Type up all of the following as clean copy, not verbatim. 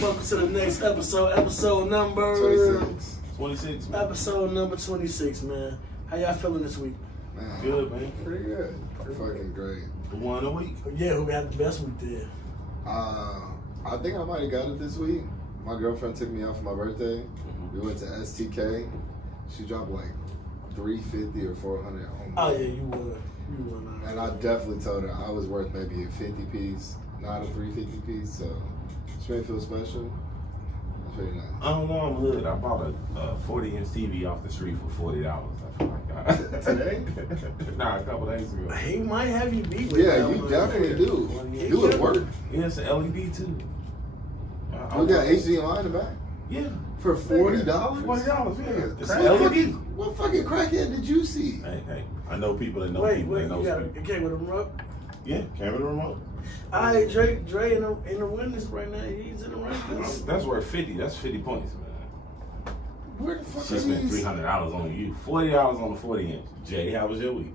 Welcome to the next episode number 26. Episode number 26, man. How y'all feeling this week? Man, good, man. Pretty good. Fucking great. One a week. Yeah, who had the best week there? I think I might have got it this week. My girlfriend took me out for my birthday. We went to STK. She dropped like $350 or $400 on me. Oh yeah, you won. And I definitely told her I was worth maybe a 50 piece, not a 350 piece. So she made me feel special. That's pretty nice. I don't know, I'm hood. I bought a 40-inch TV off the street for $40. I feel like Today? Nah, a couple days ago. He might have you beat with Yeah, that you one. definitely do. Do it work. Yeah, it's an LED too. We got HDMI in the back Yeah. for $40. $40, yeah. It's What LED. what fucking crackhead did you see? Hey, I know people that know Wait, people that you know got people. it came with a remote? Yeah, camera remote. Alright, Dre in the winners right now. He's in the rankings. That's worth 50. That's 50 points, man. Where the fuck She are spent these? $300 on you. $40 on the 40-inch. Jay, how was your week?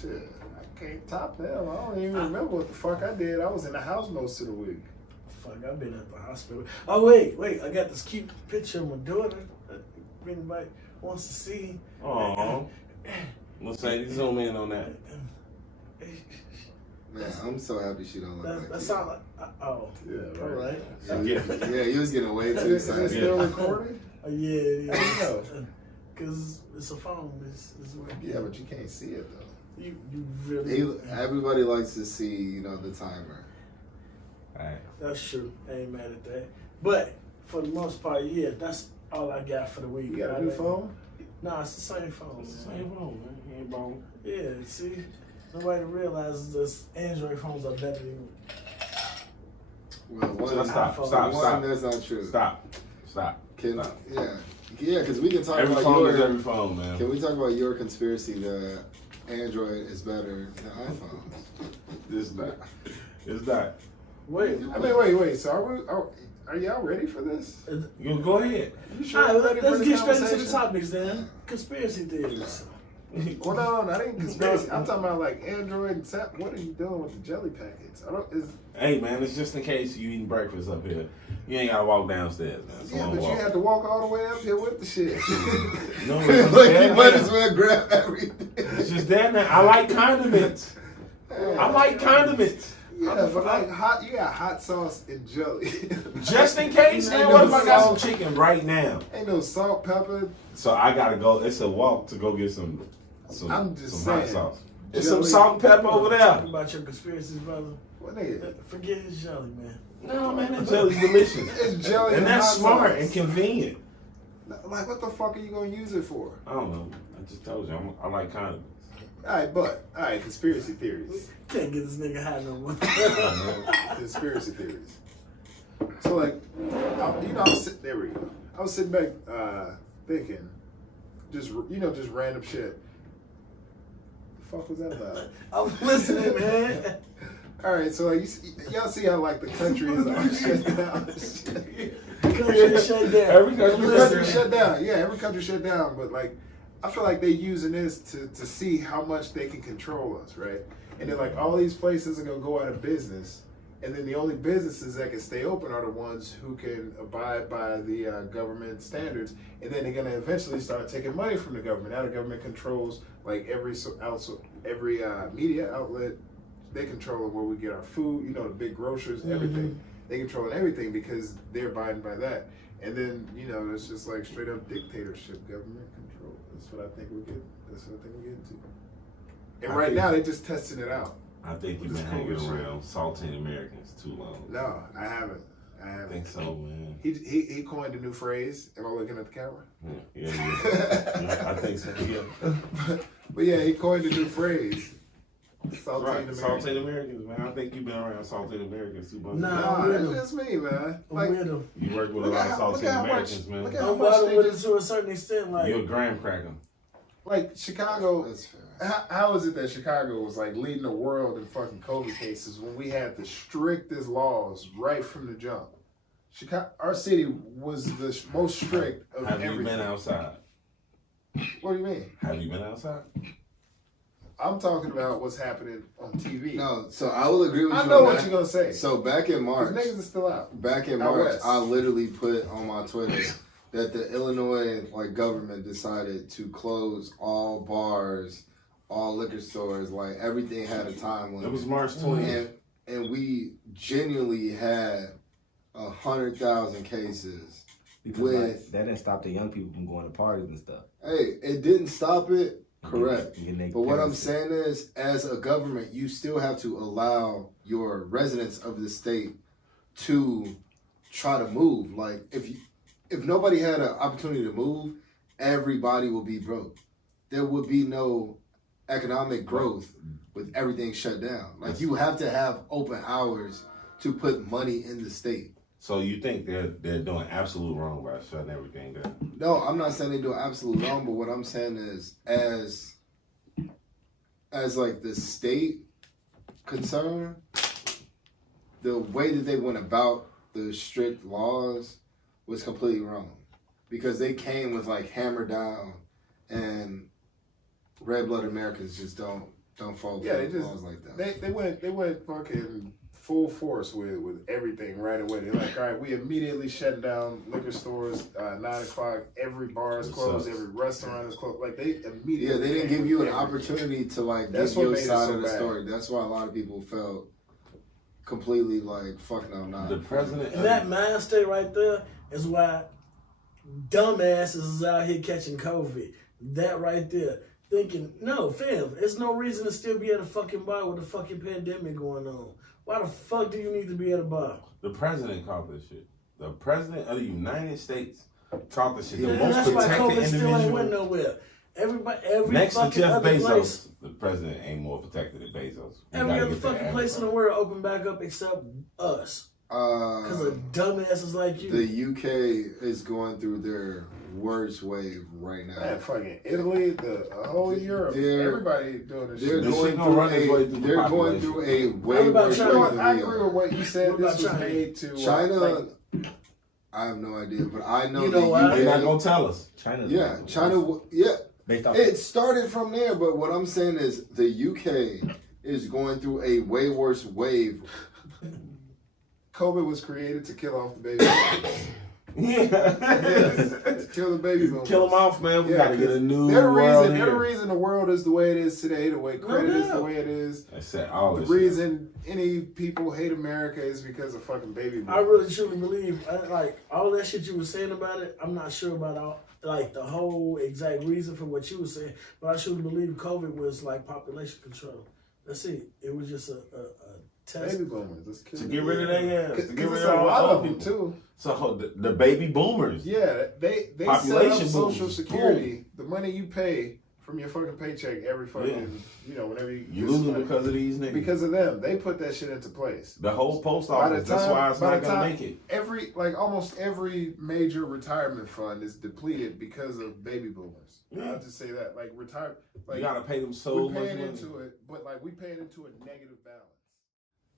Shit, I can't top them. I don't even remember what the fuck I did. I was in the house most of the week. Fuck, I've been at the hospital. Oh wait, I got this cute picture of my daughter. If anybody wants to see. Oh, Mercedes, zoom in on that. Man, I'm so happy she don't look like That's you. not like, oh, Yeah, all right. Yeah, you was getting way too Is it excited. still recording? Yeah, it How you know? is. Because it's a phone. It's Yeah, but you can't see it though. you really. Everybody likes to see, the timer. Alright. That's true. I ain't mad at that. But for the most part, yeah, that's all I got for the week. You got a new phone? Nah, it's the same phone. It's the man. same phone, man. He ain't wrong. Yeah, see, nobody realizes this Android phones are better than. Well, So stop. That's not true. Stop. Stop, Stop. Yeah, because we can talk Every about phone is your. every phone, man. Can we talk about your conspiracy that Android is better than iPhones? It's not. It's not. Wait. I mean, wait. So are y'all ready for this? You go ahead. You sure All you're right, ready for let's this get straight into the conversation? topics then. Conspiracy theories. Well, no, I didn't conspiracy. I'm talking about like Android and what are you doing with the jelly packets? Hey, man, it's just in case you eating breakfast up here. You ain't gotta walk downstairs, man. So Yeah, don't but walk. you have to walk all the way up here with the shit. No, it's Like there you might now. as well grab everything. It's just there now. I like condiments. I like condiments. Yeah, but like you got hot sauce and jelly. Just in case, man. What if I got some chicken right now? Ain't no salt, pepper. So I gotta go. It's a walk to go get some I'm just hot saying. sauce. It's Jelly. some salt and pepper over Talk there. about your conspiracies, brother. What nigga? Forget his jelly, man. No, man, that jelly's delicious. It's jelly And that's hot smart sauce. and convenient. Like, what the fuck are you gonna use it for? I don't know. I just told you, I like condiments. All right, conspiracy theories. Can't get this nigga high no more. Conspiracy theories. So like, I was sitting there. We go. I was sitting back thinking, just random shit. The fuck was that about? I'm listening, man. All right, so like, y'all see how like the country is all shut down. Country shut down. Every country Every country shut down. Yeah, every country shut down. But like, I feel like they're using this to see how much they can control us, right? And then like all these places are gonna go out of business, and then the only businesses that can stay open are the ones who can abide by the government standards. And then they're gonna eventually start taking money from the government. Now the government controls like every media outlet. They control where we get our food. The big grocers, everything. They control everything because they're abiding by that. And then, it's just like straight up dictatorship, government control. That's what I think we're getting. That's what I think we're getting to. And right now, they're just testing it out. I think you've This been hanging COVID shit. around salting Americans too long. No, I haven't. I think so, man. He coined a new phrase. Am I looking at the camera? Yeah, I think so, yeah. But yeah, he coined a new phrase. Saltine Right, American. salting Americans, man. I think you've been around salting Americans too much. Nah. Nah, with that's him. just me, man. I'm Like, with him. You work with a Look lot at of how- look salting at how Americans, much- man. look at I'm much with they him just- to a certain extent. Like, You're a graham cracker. like Chicago. That's fair. How is it that Chicago was like leading the world in fucking COVID cases when we had the strictest laws right from the jump? Our city was the most strict of Have everything. you been outside? What do you mean? Have you been outside? I'm talking about what's happening on TV. No, so I will agree with you. I know on what that. you're gonna say. So back in March, niggas are still out. Back in Out March, west. I literally put on my Twitter that the Illinois government decided to close all bars, all liquor stores, like everything had a time limit. It was March 20th. And we genuinely had 100,000 cases. Because that didn't stop the young people from going to parties and stuff. Hey, it didn't stop it, correct. But But what I'm saying is, as a government, you still have to allow your residents of the state to try to move. Like, if nobody had an opportunity to move, everybody will be broke. There would be no economic growth with everything shut down. Like, you have to have open hours to put money in the state. So you think they're doing absolute wrong by shutting everything down? No, I'm not saying they're doing absolute wrong, but what I'm saying is, as like the state concern, the way that they went about the strict laws was completely wrong, because they came with like hammer down, and red-blooded Americans just don't follow laws like that. They went fucking full force with everything right away. They're like, all right, we immediately shut down liquor stores 9 o'clock. Every bar is closed. Every restaurant is closed. Like, they immediately. Yeah, they didn't give you an opportunity to like That's give what your made it side so of the bad. story. That's why a lot of people felt completely like, fuck no, I'm not. The president. And that mind state right there is why dumbasses is out here catching COVID. That right there. Thinking, no, fam, there's no reason to still be at a fucking bar with a fucking pandemic going on. Why the fuck do you need to be at a bar? The president called this shit. The president of the United States called this shit. The And most that's why protected COVID still ain't went individual. nowhere. Every Next to fucking Jeff other Bezos, place, the president ain't more protected than Bezos. We every gotta other get that fucking place in the world opened back up except us. Because of dumbasses like you. The UK is going through their worst wave right now. Man, fucking Italy, the whole Europe, everybody doing this They're shit. going through a way about worse China? wave than I we agree are. with what you said. What about This was China? made to China, like, I have no idea, but I know You know the why? UK. They're not gonna tell us. Yeah, China. Yeah, Based off it started from there. But what I'm saying is, the UK is going through a way worse wave. COVID was created to kill off the baby boomers. Yeah. To kill the baby boomers. Kill them off, man. We Yeah, gotta get a new They're the world reason. They're the here. reason the world is the way it is today. The way credit is the way it is. I said all The this shit. reason any people hate America is because of fucking baby boomers. I really truly believe, like, all that shit you were saying about it, I'm not sure about all, like, the whole exact reason for what you were saying, but I truly believe COVID was, like, population control. That's it. It was just a test. Baby boomers. Let's kill To them. get rid of their ass. To get Because rid it's of a all lot the of old them people. too. So the baby boomers. Yeah, they set up Population Social boom. Security. The money you pay from your fucking paycheck every fucking, whenever You losing because of these niggas. because of them. They put that shit into place. The whole post By the office. That's time- why it's by not the gonna time- make it. Almost every major retirement fund is depleted because of baby boomers. Yeah. I'll just say that, like retire, like You gotta pay them so we much paying money. into it, but like we paying into a negative balance.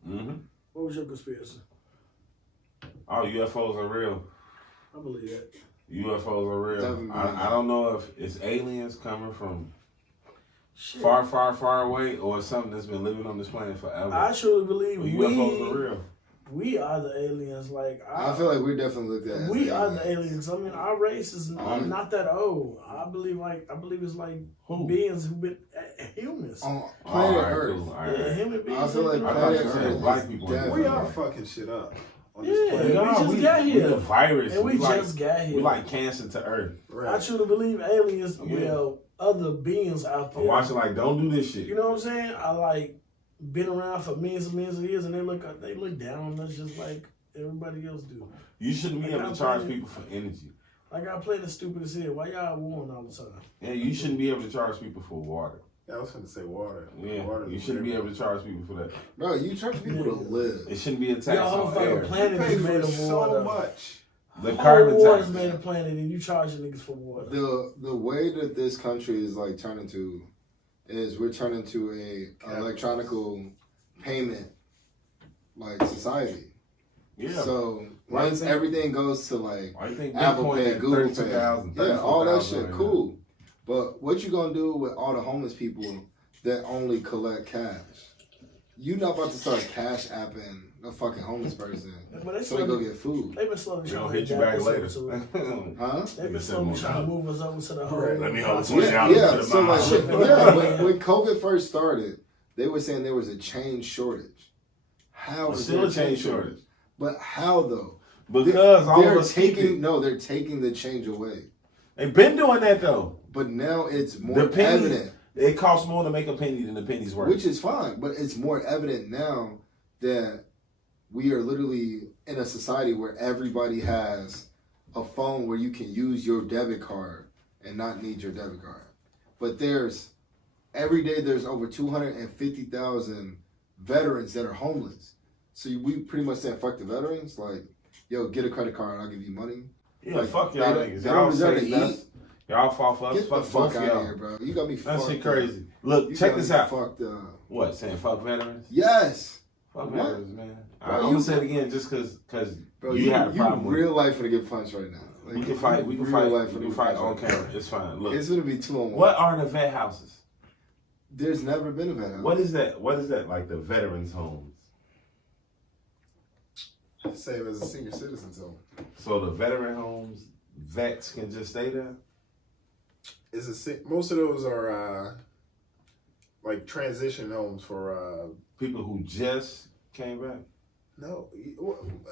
Mm-hmm. What was your conspiracy? All UFOs are real. I believe that. UFOs are real. Definitely. I don't know if it's aliens coming from Shit. far, far, far away, or it's something that's been living on this planet forever. I truly believe But UFOs are real. we are the aliens. Like, I feel like we're definitely looked at. As we are the aliens. I mean, our race is Um, not that old. I believe it's like Who? beings who been humans. on planet Alright, Earth. cool. All Yeah, right. human beings. I feel like been I around. thought you planet said Earth black is people. definitely- We are fucking shit up on Yeah. this planet. We just got we here. the virus. And we like, just got here. We like cancer to Earth. I Right. truly believe aliens, Yeah. other beings out I'm there. watching like, don't do this shit. You know what I'm saying? I like been around for millions and millions of years, and they look down on us just like everybody else do. You shouldn't be Like, able I'm to charge playing- people for energy. Like I play the stupid as hell. Why y'all warn all the time? Yeah, you shouldn't be able to charge people for water. Yeah, I was gonna say water. Yeah, Water you is shouldn't be very- able to charge people for that. Bro, you charge people to live. It shouldn't be a tax Your whole on fucking air. planet Pay is for made of so water. much. The Whole carbon water tax. is made of planet, and you charging niggas for water. The way that this country is like turning to is we're turning to a electronical payment like society. Yeah. So Why you once think- everything goes to like I think Apple Bitcoin Pay, at Google Pay, 32,000, yeah, all that 34,000 shit, right now. cool. But what you gonna do with all the homeless people that only collect cash. You not about to start cash apping a fucking homeless person so they go get food. They've been slowly They'll trying hit to you back adapt later. us over to it. Huh? They've been slowly trying to move us over to the whole. Right, let me hold process. $20 Yeah, to the so mile. like, when COVID first started, they were saying there was a chain shortage. How is Still there a chain shortage. But how though? Because all of They're us keep taking it. they're taking the change away. They've been doing that though. But now it's more The penny, evident. it costs more to make a penny than the penny's worth. Which is fine, but it's more evident now that we are literally in a society where everybody has a phone where you can use your debit card and not need your debit card. But every day there's over 250,000 veterans that are homeless. So we pretty much saying fuck the veterans, like, yo, get a credit card and I'll give you money. Yeah, like, fuck y'all they niggas. don't Y'all deserve say it. That's- eat. Y'all fall for us. Get the Fuck fuck both out y'all. of here, bro. You got me That fucked shit up. crazy. Look, You check got this me out. Fucked up. What, saying fuck veterans? Yes. Fuck What? veterans, man. Bro, I'm you- gonna say it again just cause Bro, you had a problem you with real it. life gonna get punched right now. Like, We can fight. We can real fight. life We finna can get fight punched on right now. camera. It's fine. Look, It's gonna be 2-on-1. what are the vet houses? There's never been a vet house. What is that? What is that? Like the veterans' homes? Same as a senior citizen's home. So the veteran homes, vets can just stay there. Most of those are like transition homes for People who just came back. no,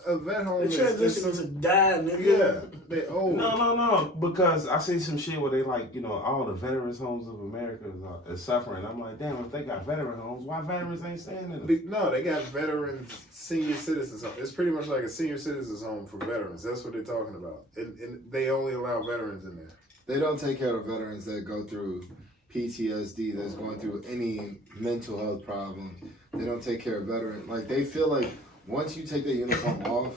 a vet home They is transition to die, nigga. yeah, they old. No. Because I see some shit where they like, all the veterans homes of America is suffering. I'm like, damn, if they got veteran homes, why veterans ain't staying in them? No, they got veterans senior citizens home. It's pretty much like a senior citizens home for veterans. That's what they're talking about, and they only allow veterans in there. They don't take care of veterans that go through PTSD, that's going through any mental health problems. They don't take care of veterans. Like, they feel like once you take that uniform off,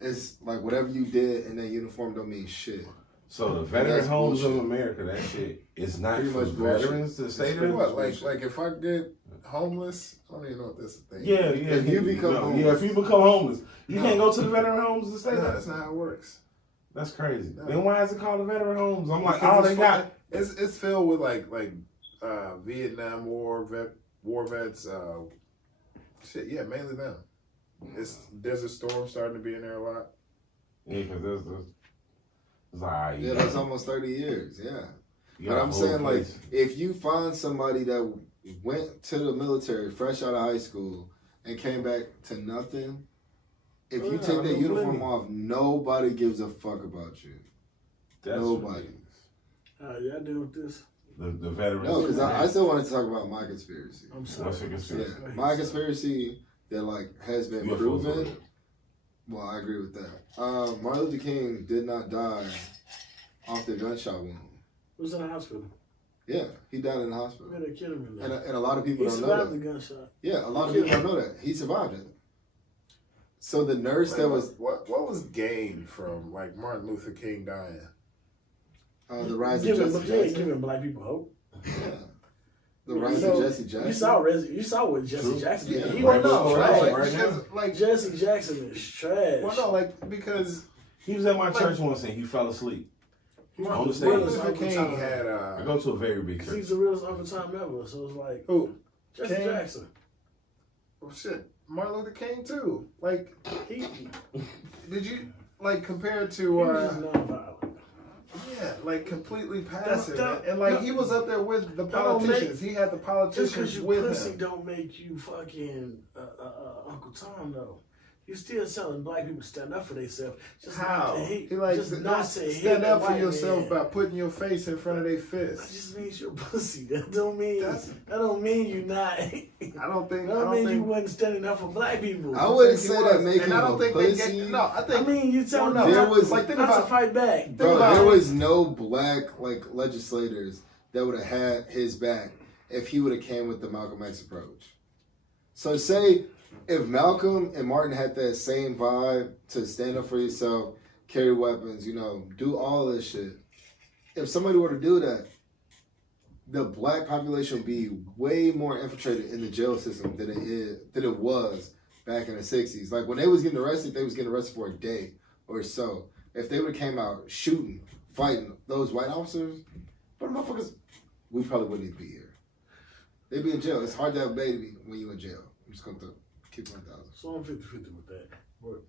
it's like whatever you did in that uniform don't mean shit. So the veteran That's homes bullshit. of America, that shit is not Pretty for much bullshit. veterans to stay there. What, like if I get homeless, I don't even know if that's a thing. Yeah. If you become homeless. Yeah, if you become homeless, you can't go to the veteran homes to stay No, there. that's not how it works. That's crazy. No. Then why is it called the veteran homes? I'm like, Because they got. it's filled with like Vietnam War vets. Shit, yeah, mainly them. It's Desert Storm starting to be in there a lot. Yeah, because it's like, Yeah, that's almost 30 years, yeah. you But got a I'm whole saying, like, place. if you find somebody that went to the military fresh out of high school and came back to nothing, if you Yeah, take that no uniform blame. off, nobody gives a fuck about you. That's nobody. ridiculous. Y'all deal with this? The veterans. No, because I still want to talk about my conspiracy. I'm sorry. What's your conspiracy? Yeah, my conspiracy that, like, has been UFOs proven. over. Well, I agree with that. Martin Luther King did not die off the gunshot wound. Was in the hospital. Yeah, he died in the hospital. Where they killed him in And there. a lot of people He don't know survived that. the gunshot. Yeah, a lot of people don't know that. He survived it. So the nurse that was what was gained from like Martin Luther King dying? the rise of Jesse Jackson. Giving black people hope. Yeah. The rise You know, of Jesse Jackson. You saw what Jesse True. Jackson did. Yeah. He Right was before trash. that, right now. Like Jesse Jackson is trash. well, no, like because He was at my church once and he fell asleep. On the Martin stage. Luther King had I go to a very big Because he's church. the realest of the time ever. So it's like who? Jesse King? Jackson. Oh shit, Martin Luther King too. Like, He did you like compare it he to? was just nonviolent. Yeah, like completely passive, That- and like no. he was up there with the That don't politicians. He had the Just politicians because you with pussy him. don't make you fucking Uncle Tom though. You still telling black people to stand up for themselves. Just How? Not to hate, He like just don't not to hate stand the up for white yourself man. by putting your face in front of their That fists. just means you're pussy. That don't mean That's- that don't mean you not. I don't think. That don't mean you wasn't standing up for black people. I wouldn't He say was, that make and him I don't a think pussy. they get. No, I I think. mean, you telling Well, them there not, was- like, think not about- to fight back. Bro, about there it. was no black legislators that would have had his back if he would have came with the Malcolm X approach. So say if Malcolm and Martin had that same vibe to stand up for yourself, carry weapons, do all this shit. If somebody were to do that, the black population would be way more infiltrated in the jail system than it was back in the 60s. Like when they was getting arrested, they was getting arrested for a day or so. If they would have came out shooting, fighting those white officers, but motherfuckers, we probably wouldn't even be here. They be in jail. It's hard to have a baby when you in jail. I'm just gonna keep 1,000. So I'm 50-50 with that. But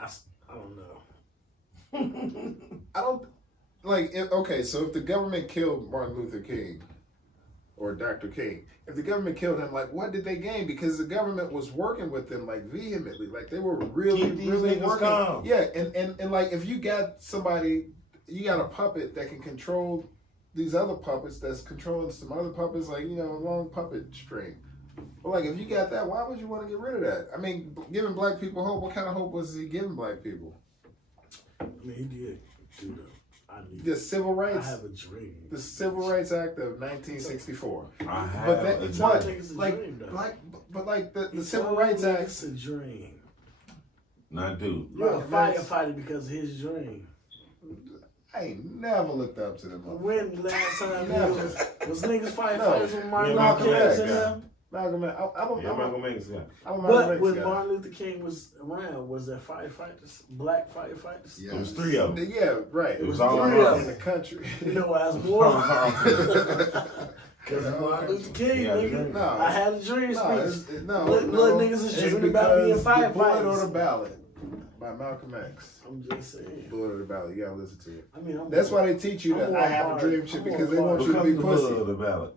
I don't know. I don't like. Okay, so if the government killed Martin Luther King or Dr. King, if the government killed him, like, what did they gain? Because the government was working with them like vehemently, like they were really working. Calm. Yeah, and like if you got somebody, you got a puppet that can control these other puppets that's controlling some other puppets, like, you know, a long puppet string. But like if you got that, why would you want to get rid of that? I mean, giving black people hope. What kind of hope was he giving black people? I mean, he did do The civil rights. I have a dream. The Civil Rights Act of 1964. I have But that, a I but, think it's a like, dream, though. like the It's Civil Rights Act. It's a dream. Nah, dude. You're a Malcolm X. firefighter because of his dream. I ain't never looked up to them. When last time Never. was niggas firefighters with Martin Yeah, Luther King Malcolm X, in yeah. there? Malcolm X. Yeah, Malcolm X, yeah. I'm a But Malcolm X when guy. Martin Luther King was around, was there firefighters, black firefighters? Yeah. It was 3 of them. Yeah, right. It was all three of around. in the country. You know why I was born? Because of Martin Luther King, Yeah, nigga. no. I had a dream No, speech. no, Little niggas is it's dreaming about being because the Bullet or the firefighters. Ballot by Malcolm X. I'm just saying. Bullet or the Ballot. You gotta listen to it. I mean, That's why they teach you that I have a dream shit, because they want you to be Becomes the pussy. blood of the ballot.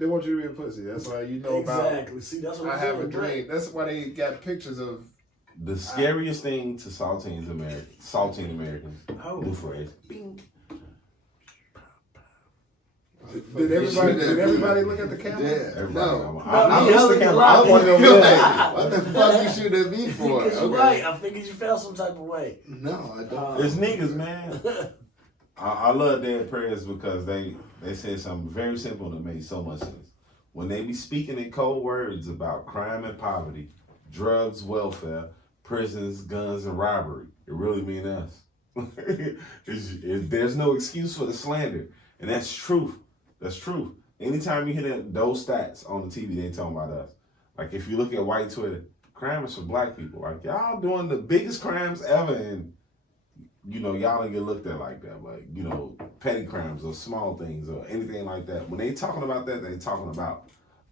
They want you to be a pussy. That's why you know about. Exactly. See, that's what I I'm have a saying, dream. That's why they got pictures of. The scariest thing to saltine Americans. Oh. New phrase. Did everybody look at the camera? Yeah. Everybody, No. I'm me, I used to look camera. at I want to You're know like, what the fuck you shooting at me for? Because you're Okay. right. I figured you felt some type of way. No, I don't. It's niggas, man. I love their prayers because they said something very simple that made so much sense. When they be speaking in cold words about crime and poverty, drugs, welfare, prisons, guns, and robbery, it really mean us. There's no excuse for the slander, and that's truth. That's truth. Anytime you hear those stats on the TV, they talking about us. Like if you look at white Twitter, crime is for black people. Like y'all doing the biggest crimes ever, and you know y'all don't get looked at like that. Like you know petty crimes or small things or anything like that. When they talking about that, they talking about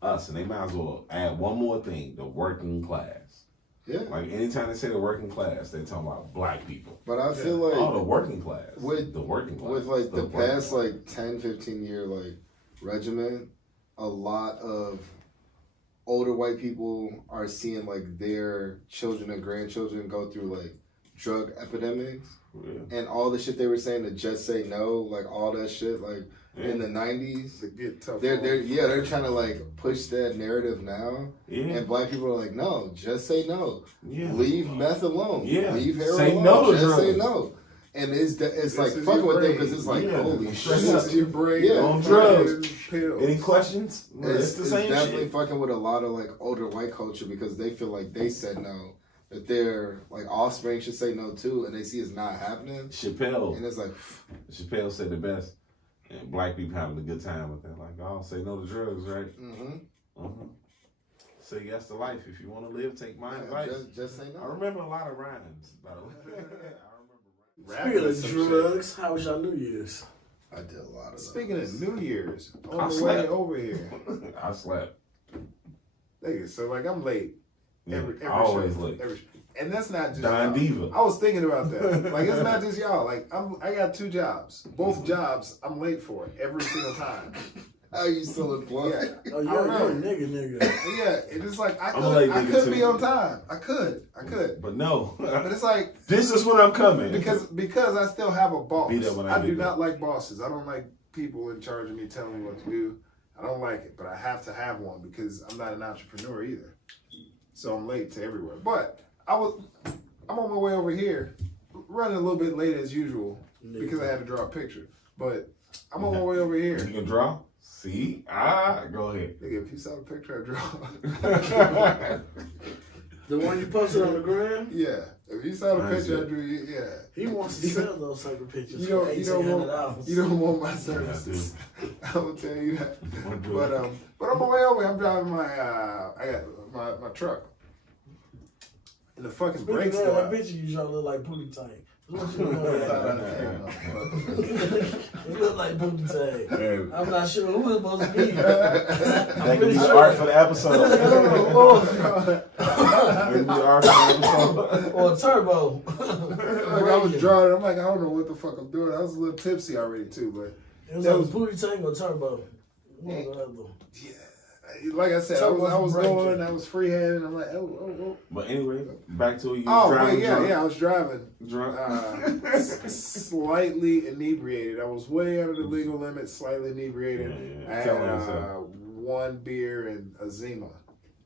us, and they might as well add one more thing: the working class. Yeah. Like anytime they say the working class, they talking about black people. But I feel like Oh, the working class. with the working class. with like the working past class. like 10, 15 year like regimen, a lot of older white people are seeing like their children and grandchildren go through like drug epidemics. Yeah. And all the shit they were saying to just say no, like all that shit, like in the 90s, To get tough. they're trying to like push that narrative now, Yeah. and black people are like, no, just say no, Yeah. leave meth alone, Yeah. leave heroin Say alone, no to just say drugs. no, and it's This like is fucking your with them brain. because it's like Yeah. holy This shit. This is your brain. Yeah. On drugs. Pills. Any questions? It's the It's same definitely shit. fucking with a lot of like older white culture because they feel like they said no, that their like offspring should say no too, and they see it's not happening, Chappelle. and it's like, Chappelle said the best. And black people having a good time with that. Like, oh, say no to drugs, right? Say yes to life. If you want to live, take my advice. just say I no. remember a lot of rhymes, by the way. Speaking of drugs, how was y'all New Year's? I did a lot of Speaking those. of New Year's, I on the slept. way over here, I slept. nigga, so like I'm late. Every always show, late. and that's not just Don y'all. Diva. I was thinking about that. Like it's not just y'all. Like I got 2 jobs. Both jobs I'm late for every single time. How you still employed? Yeah. Oh, I you're a remember. nigga. Yeah, it's just like I I'm a late could nigga, be too. on time. I could. But no. But it's like This is when I'm coming. because I still have a boss. Be there when I I do get there. not like bosses. I don't like people in charge of me telling me what to do. I don't like it, but I have to have one because I'm not an entrepreneur either. So I'm late to everywhere. But I'm on my way over here, running a little bit late as usual because I had to draw a picture. But I'm on my way over You here. can draw? See? Go ahead. Nigga, if you saw the picture I draw. The one you posted on the gram? Yeah. If you saw the Nice, picture I yeah. drew, yeah. He wants to sell those type of pictures You for don't want my Yeah, I services. I will tell you that. Wanna do But it? on my way over, I'm driving I got my truck. And the fucking Speaking brakes of go that, out. that picture you trying to look like Pootie Tank. What you It look like booty tang. I'm not sure who it's supposed to be. That could be the art for the episode. That could be the art for the episode. Or turbo. Like I was drawing, I'm like, I don't know what the fuck I'm doing. I was a little tipsy already too, but It was like booty tang or turbo. One or the other. yeah. Like I said, I was going, I was freehanding. I'm like, oh. But anyway, back to you. Oh, driving drunk. yeah, I was driving. Drunk. Slightly inebriated. I was way under the legal limit, slightly inebriated. Yeah. I Tell had me yourself. one beer and a Zima.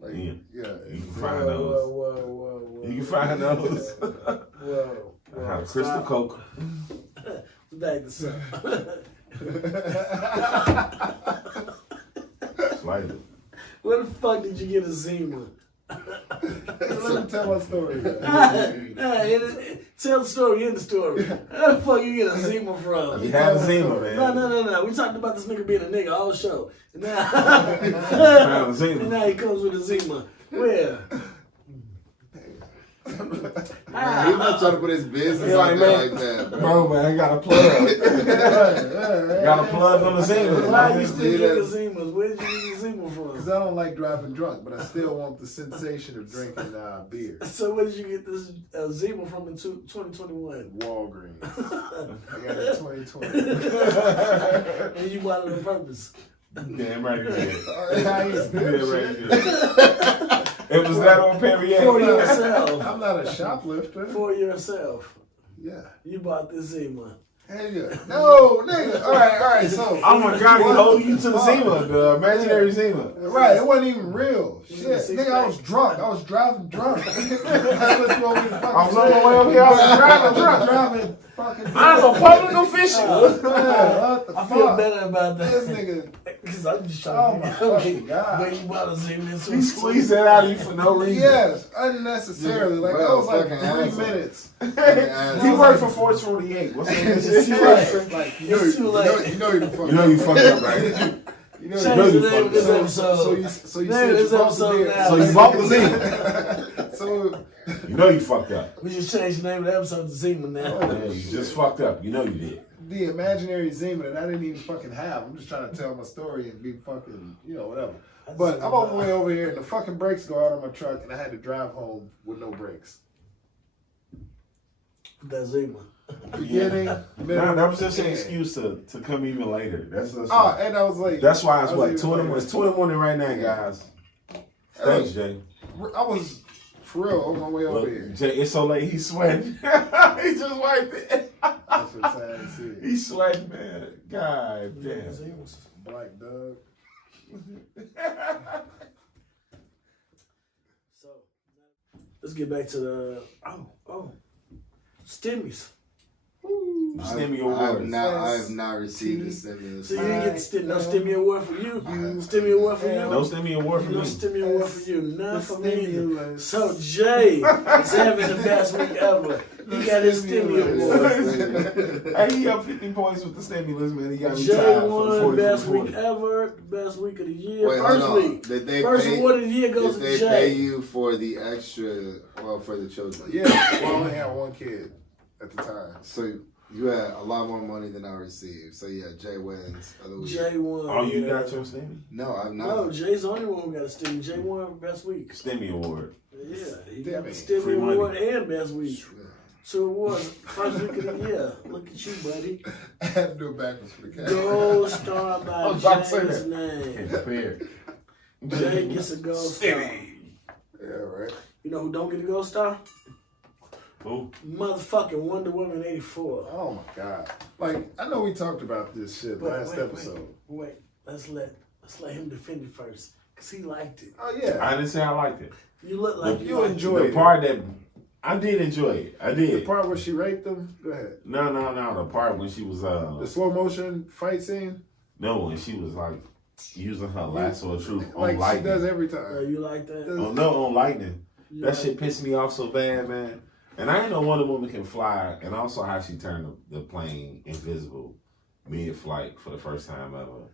Like, Yeah. yeah. You can find those. Whoa. You can find those. Whoa. I have Crystal Coke. Back to something. Slightly. Where the fuck did you get a Zima? Let me tell my story. Tell the story in the story. How the fuck you get a Zima from? You have a Zima, man. No. We talked about this nigga being a nigga all show. And now, Found a Zima. and now he comes with a Zima. Where? Man, he's not trying to put his business Yeah, out there man. like that, bro. Bro, man, I got a plug. Got a plug on the Zima. Why you still get a Zimas? Where did you get a Zima Because from? I don't like driving drunk, but I still want the sensation of drinking beer. So where did you get this Zima from in 2021? Walgreens. I got it in 2020. And you bought it on purpose. Damn right you did. I used to do Damn right shit. you did. It was that on Perrier. For yourself. I'm not a shoplifter. For yourself. Yeah. You bought this Zima. Hell yeah. No, nigga. All right. So. Oh my God, he holding you to the Zima, the imaginary Zima. Right, it wasn't even real. Shit, six nigga, I pack. was drunk. I was driving drunk. That's what you want me to fucking I was on my way over here, I was driving drunk. Driving fucking I'm a public official. What the I feel fuck? better about that. This nigga. Because I'm just Oh trying my to fucking God. When you bought a Zima, it's He squeezed that out of you for no reason. Yes, unnecessarily. Like, Bro, that was like fucking 3 asshole. minutes. He worked for 428. What's It's too that? late. Like, It's too late. You know you fucked You know you fucked up, right? You know, Change the you name of this fucked up. episode. So you Name said of this you bought the episode beer. now. So you bought the Zima. So You know you fucked up. We just changed the name of the episode to Zima now. Yeah, you just fucked up. You know you did. the imaginary Zima that I didn't even fucking have. I'm just trying to tell my story and be fucking, whatever. But I'm on my way over here and the fucking brakes go out on my truck and I had to drive home with no brakes. That Zima. Beginning, middle. No, that was just an excuse to come even later. That's And I was like, that's why it's I was what even 2 in the morning. It's 2 in the morning right now, guys. Thanks, Jay. I was for real on my way over Look, here. Jay, it's so late. He's sweating. He just wiped it. That's what sad to see. He's sweating, man. God damn. Zimas. Black Doug. So let's get back to the stimmies. Stimmy I awards. have not received a stimulus. So you didn't get no stimmy award for you. Stimmy award for you. No Stimmy award for No me. stimmy award for you. None for me. Stimulus. So Jay is having the best week ever. He got his stimmy award. Hey, he up 50 points with the stimulus, man. He got me Jay tied for the won 40 best for week 40. ever, best week of the year. Wait, First hold on. week. Did they First pay, award of the year goes did to they Jay. pay you for the extra, for the children? Yeah, well, I only had one kid at the time. So you had a lot more money than I received. So yeah, Jay wins of the week. Jay won. Oh, you got your Stimmy? No, I'm not. No, Jay's the only one who got a stimmy. Jay won best week. Stimmy award. Yeah, he Damn got the it. stimmy Free money. award and best week. Yeah. 2 awards. First week of the year. Look at you, buddy. I had to do it backwards for the cat. Gold star by I was about to say Jay's that. name. Prepared. Jay gets a gold star. Yeah, right. You know who don't get a gold star? Who? Motherfucking Wonder Woman 84. Oh my God. Like, I know we talked about this shit last episode. Wait. Let's let him defend it first. Cause he liked it. Oh yeah. I didn't say I liked it. You look like You liked enjoyed The it. part that I did enjoy it. I The did. part where she raped him? Go ahead. No. The part when she was The slow motion fight scene? when she was like using her lasso of truth on Like she lightning. does every it. time. You like that? Oh no, on lightning. You That like shit pissed me off so bad, man. And I didn't know Wonder Woman can fly, and also how she turned the plane invisible mid-flight for the first time ever.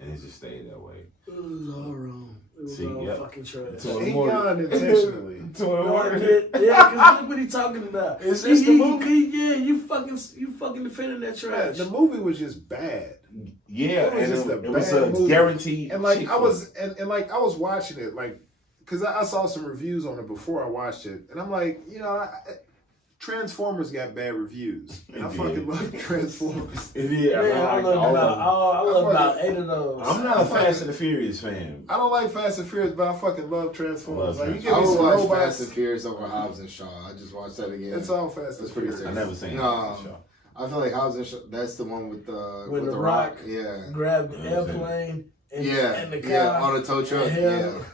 and it just stayed that way. It was all wrong. It was all fucking trash. So He yawned intentionally. Yeah, because look what he talking about. It's just the movie. You fucking defending that trash. The movie was just bad. Yeah, It was and just a it was bad a movie. guaranteed. And like chick I was, flick. and like I was watching it, like, cause I saw some reviews on it before I watched it, and I'm like, Transformers got bad reviews, and I It fucking did. love Transformers. It is. Man, I love about 8 of those. I'm not a Fast and the Furious fan. I don't like Fast and Furious, but I fucking love Transformers. Love Like, you I give me would some watch robots. Fast and Furious over Hobbs and Shaw. I just watched that again. It's all Fast and That's pretty Furious. I never seen No. that show. I feel like Hobbs and Shaw. That's the one with With the The Rock. Rock. Yeah. Grab the airplane and the car. on a tow truck. Hell.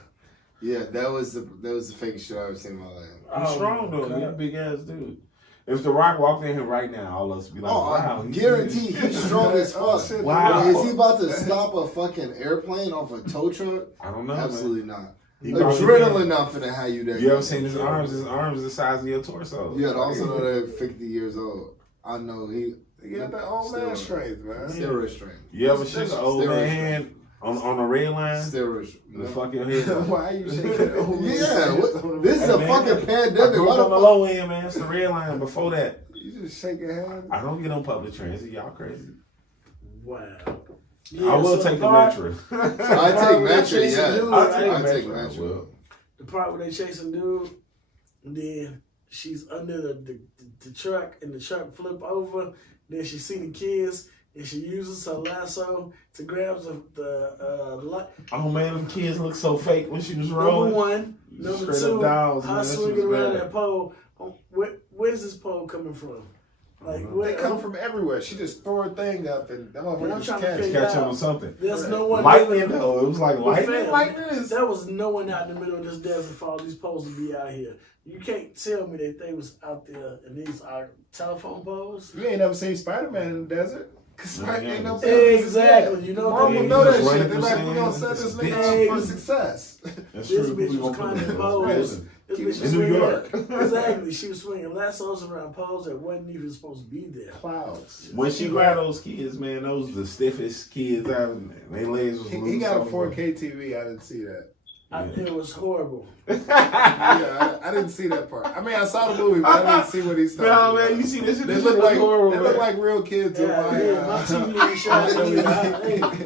Yeah. That was the fakest shit I've ever seen in my life. He's strong though. He's a big ass dude. If The Rock walked in here right now, all of us would be like, wow. I guarantee he's strong as fuck. shit. Wow. Is he about to stop a fucking airplane off a tow truck? I don't know. Absolutely not. He probably Adrenaline not finna have you there. You ever seen his arms? His arms the size of your torso. You gotta also know they're 50 years old. I know he got that old man strength, man. steroid strength. You ever shake an old man Steroid hand on a red line? Steroid. The fuck your head up. Why are you shaking old man? Yeah, this is a man, fucking I pandemic. grew Why up the on the fuck? low end, man. It's the red line. Before that, You just shake your hand. I don't get on public transit. Y'all crazy. Wow. I will take the metro. I take Metro, yeah. Dude, I take Metro. Metro. The part where they chasing dude, and then she's under the truck, and the truck flip over. Then she see the kids, and she uses her lasso to grab the light. Oh man, them kids look so fake when she was Number rolling. one, number Straight two, up dolls, man. her That shit swinging was around bad. that pole. Where's this pole coming from? Like, Mm-hmm. where They come from everywhere. She just throw her thing up and that I'm motherfucker just trying to catch. figure- Catch on something. There's no one. Lightning though. It was like But lightning. fam, Lightning. There was no one out in the middle of this desert for all these poles to be out here. You can't tell me that they was out there and these are telephone poles. You ain't never seen Spider-Man in the desert? Cause Spider ain't no Exactly. You know Marvel they- know that He was shit. They're like, running we gonna for set this saying, nigga up for success. That's This true. bitch We was gonna put climbing that poles. in. This bitch was In New swinging York. Exactly. She was swinging lassos around poles that wasn't even supposed to be there. Clouds. When she grabbed those kids, man, those the stiffest kids out. And their legs was loose. He got a all 4K TV. I didn't see that. It was horrible. Yeah, I didn't see that part. I mean, I saw the movie, but I didn't see what he's talking No, about. man, you see this shit? They This look shit like horrible. they look like real kids. Yeah, on my, my TV ain't shot.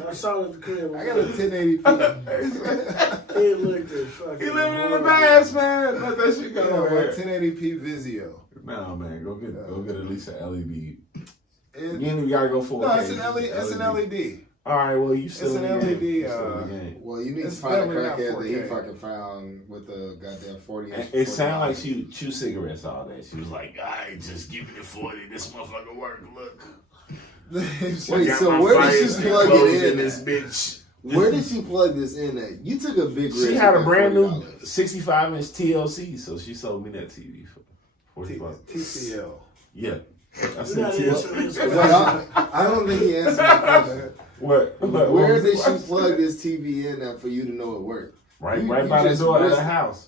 I saw it at the crib. I got a 1080p. It looked at fucking. He living in the horrible. past, man. Let that shit go Yeah, nowhere. 1080p Vizio. No, man, go get at least an LED. You It, ain't even gotta go 4K. no, it's an LED. It's an LED. All right, well, you still It's in an the LED, game. You still in the game. Well, you need to It's find a definitely not crackhead that he 4K. fucking found with the goddamn 40 inch. It sounded like she chewed cigarettes all day. She was like, "I just give me the 40. This motherfucker work. Look, Wait, so where did she plug it in? this bitch." Where did she plug this in at? You took a big risk. She had a with brand new $40. 65-inch TLC, so she sold me that TV for $40. TCL. Yeah, I said You're not TLC. answering his But question. I don't think he answered my question. What? Where did she plug this TV in at for you to know it worked? Right, You- right you by the just door of the risked- house.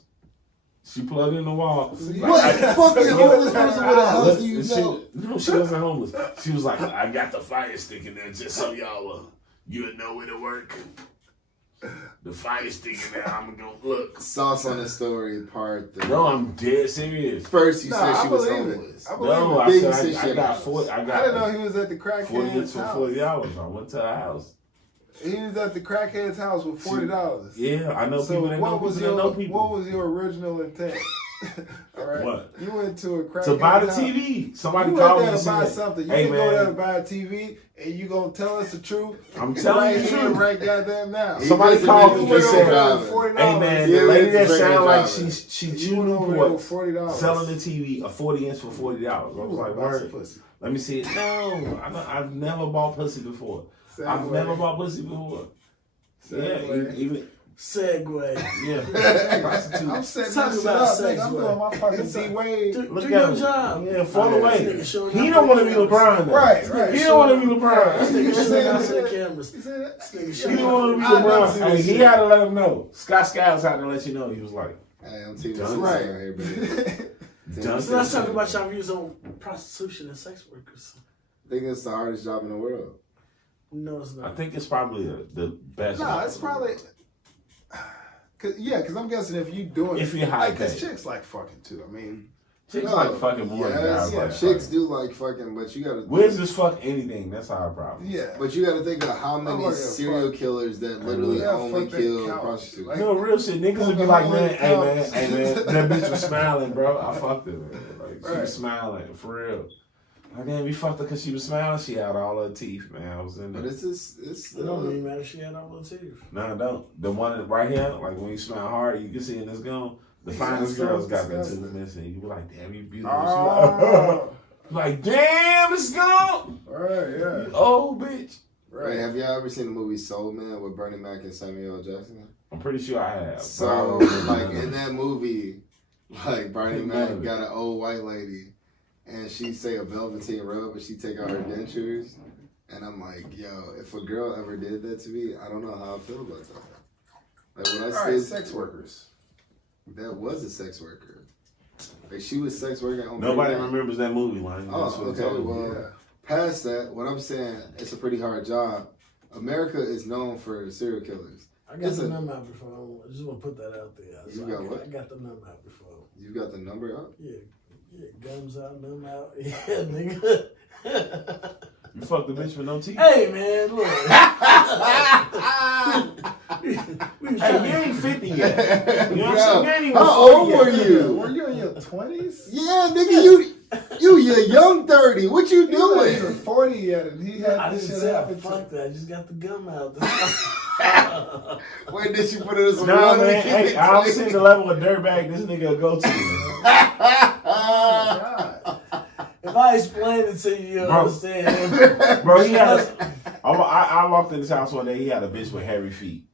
She plugged in the wall. What fucking homeless person with a house do you know? No, she wasn't homeless. She was like, I got the fire stick in there just so y'all you'll know it'll work. The fire stick in there, I'm gonna look. Sauce on the story part. No, I'm dead serious. First you Nah, said I she was believe it. homeless. I believe No, it. I Then said you said she I had a got house. 40. I I didn't got know he was at the 40 crackhead's for house. $40. I went to the house. He was at the crackhead's house with $40. Yeah, I know So people that know what was people that know your people. what was your original intent? All right, What? You went to a crackhead's To buy the house. TV. Somebody You called went me there and to buy said, something. You hey, can go there to man, buy a TV, and you gonna tell us the truth. I'm telling right you the here, truth. right goddamn now. Somebody He called just me and admitted said, to driving. $40. hey, man, Yeah, the lady it's that drinking sounded like driving. she You chewed went over there with Newport $40. selling the TV, a 40-inch for $40. I was like, word. Pussy. Let me see it. No, I've never bought pussy before. I've never bought pussy before. Yeah, even Segue. yeah. Prostitute. I'm setting Talk this shit about up, sex, nigga. I'm man. doing my fucking D-Wade. Do Look your at him. job. Yeah, fall This away. nigga showing He out don't for want the to be cameras. LeBron though. Right. He don't want to be This LeBron. nigga showing out for the You cameras. see that? This nigga He showing don't out. want to be I never LeBron. seen Hey, this he shit. had to let him know. Scott Skiles had to let you know. He was like, Hey, I'm TV Done. right here, baby. done. So let's talk about your views on prostitution and sex workers. I think it's the hardest job in the world. No, it's not. I think it's probably the best. No, it's probably. Because I'm guessing if you doing If you're high because paid. chicks like fucking too. I mean, chicks No, like fucking more than guys yeah, like chicks fucking. do like fucking, but you gotta. We'll just fuck anything. That's our problem. yeah. But you gotta think of how I'm many like, serial fuck. killers that literally Yeah, only fuck that kill couch. prostitutes. Like- No, real shit. Niggas would be Fucking like, all man, the hey man, couch. hey man, that bitch was smiling, bro. I fucked her, man. Like she Right. was smiling for real. Like damn, we fucked her because she was smiling. She had all her teeth, man. I was in But there. it's It don't even matter. She had all the teeth. No, I don't. The one right here, like when you smile hard, you can see in this gum. The Yeah, finest that's so girls got the disgusting. tooth missing. You be like, damn, you beautiful. Oh, She like, damn, it's gone. right, yeah, You old bitch. Right. right. Have y'all ever seen the movie Soul Man with Bernie Mac and Samuel L. Jackson? I'm pretty sure I have. So, like in that movie, like Bernie Mac got an old white lady, and she say a velveteen rub, and she take out her dentures, and I'm like, yo, if a girl ever did that to me, I don't know how I feel about that. Like when I All right, said sex workers. that was a sex worker, like she was sex working on. Nobody Bernie Mac. remembers that movie, man. Oh, That's what okay, I told you. well- Yeah. Past that, what I'm saying, it's a pretty hard job. America is known for serial killers. I got Listen. the number out before. I just want to put that out there. You got what? I got the number out before. You got the number up? Yeah, gums out, numb out. Yeah, nigga. You fucked the bitch with no teeth. Hey, man, look. Hey, you ain't 50 yet. You know what I'm saying? You ain't even How 40 old yet. were you? Were you in your 20s? Yeah, nigga, you're young 30. What you He was not even doing? 40 yet, and he had I this didn't shit say I happen to fucked that. I just got the gum out. Wait, did you put it in some Nah, water? man. Hey, I don't see the level of dirtbag this nigga will go to. Man. God. If I explain it to you, you'll Bro. understand. Bro, he had I walked in his house one day, he had a bitch with hairy feet.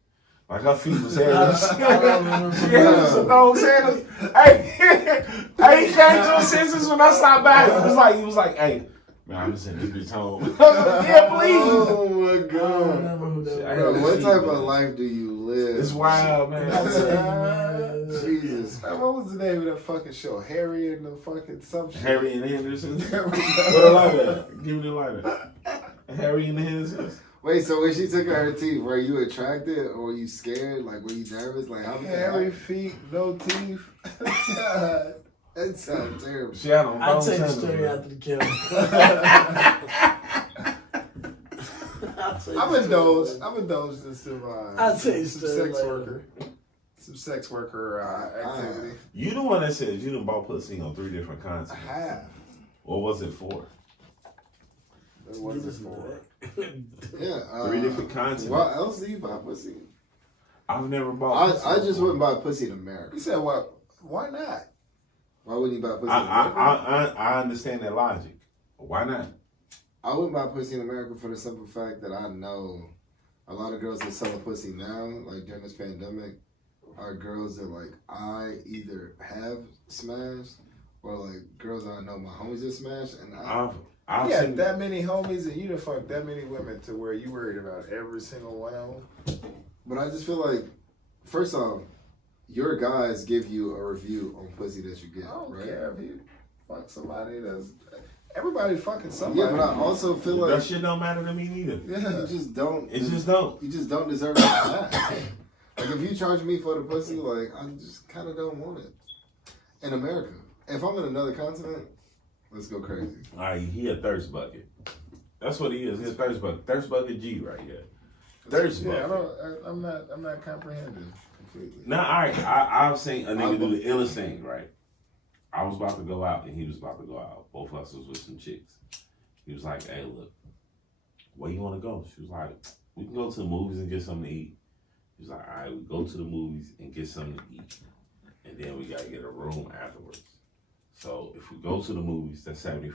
Like her feet was hairy. She had some thong sandals. Hey, he came to his senses when I stopped by. He was like, hey, man, I'm just sending this bitch home. I was like, yeah, please. Oh my I don't god. remember who that Shit, I was. Bro, heard what feet, type man. of life do you live? It's wild, man. I'll tell you, man. Jesus. Hey, what was the name of that fucking show? Harry and the fucking some shit. Harry and the Hendersons. There we What go. a lighter. Give me the lighter. Harry and the Hendersons. Wait, so when she took out her teeth, were you attracted or were you scared? Like, were you nervous? Like, how did that Hairy happen? feet, no teeth. God. That sounds terrible. She had on I'll thong take the sandals, story bro. after the kill. I've indulged in some, I'll tell you some the story sex later. worker. Some sex worker activity. You the one that says you done bought pussy on 3 different I continents. have. What was it for? It wasn't for. Yeah. 3 different continents. What else do you buy pussy? I've never bought pussy I just before. wouldn't buy pussy in America. You said what? Why not? Why wouldn't you buy pussy in America? I understand that logic. Why not? I wouldn't buy pussy in America for the simple fact that I know a lot of girls that selling pussy now, like during this pandemic, are girls that like I either have smashed or like girls that I know my homies have smashed, and I've You had seen that many homies and you done fucked that many women to where you worried about every single one of them. But I just feel like, first off, your guys give you a review on pussy that you get, I don't right? care if you fuck somebody that's. Everybody fucking somebody. Yeah, but I also feel that like shit don't matter to me neither. Yeah. you just don't. It just don't. You just don't deserve that. Like if you charge me for the pussy, like I just kind of don't want it. In America, if I'm in another continent, let's go crazy. All right, he a thirst bucket. That's what he is. He's a thirst bucket. Thirst bucket G right here. Thirst Yeah, bucket. I'm not comprehending completely. Now, all right, I've seen a nigga do the illest thing, right? I was about to go out and he was about to go out. Both of us was with some chicks. He was like, hey, look, where you want to go? She was like, we can go to the movies and get something to eat. He was like, all right, we go to the movies and get something to eat. And then we got to get a room afterwards. So if we go to the movies, that's $75.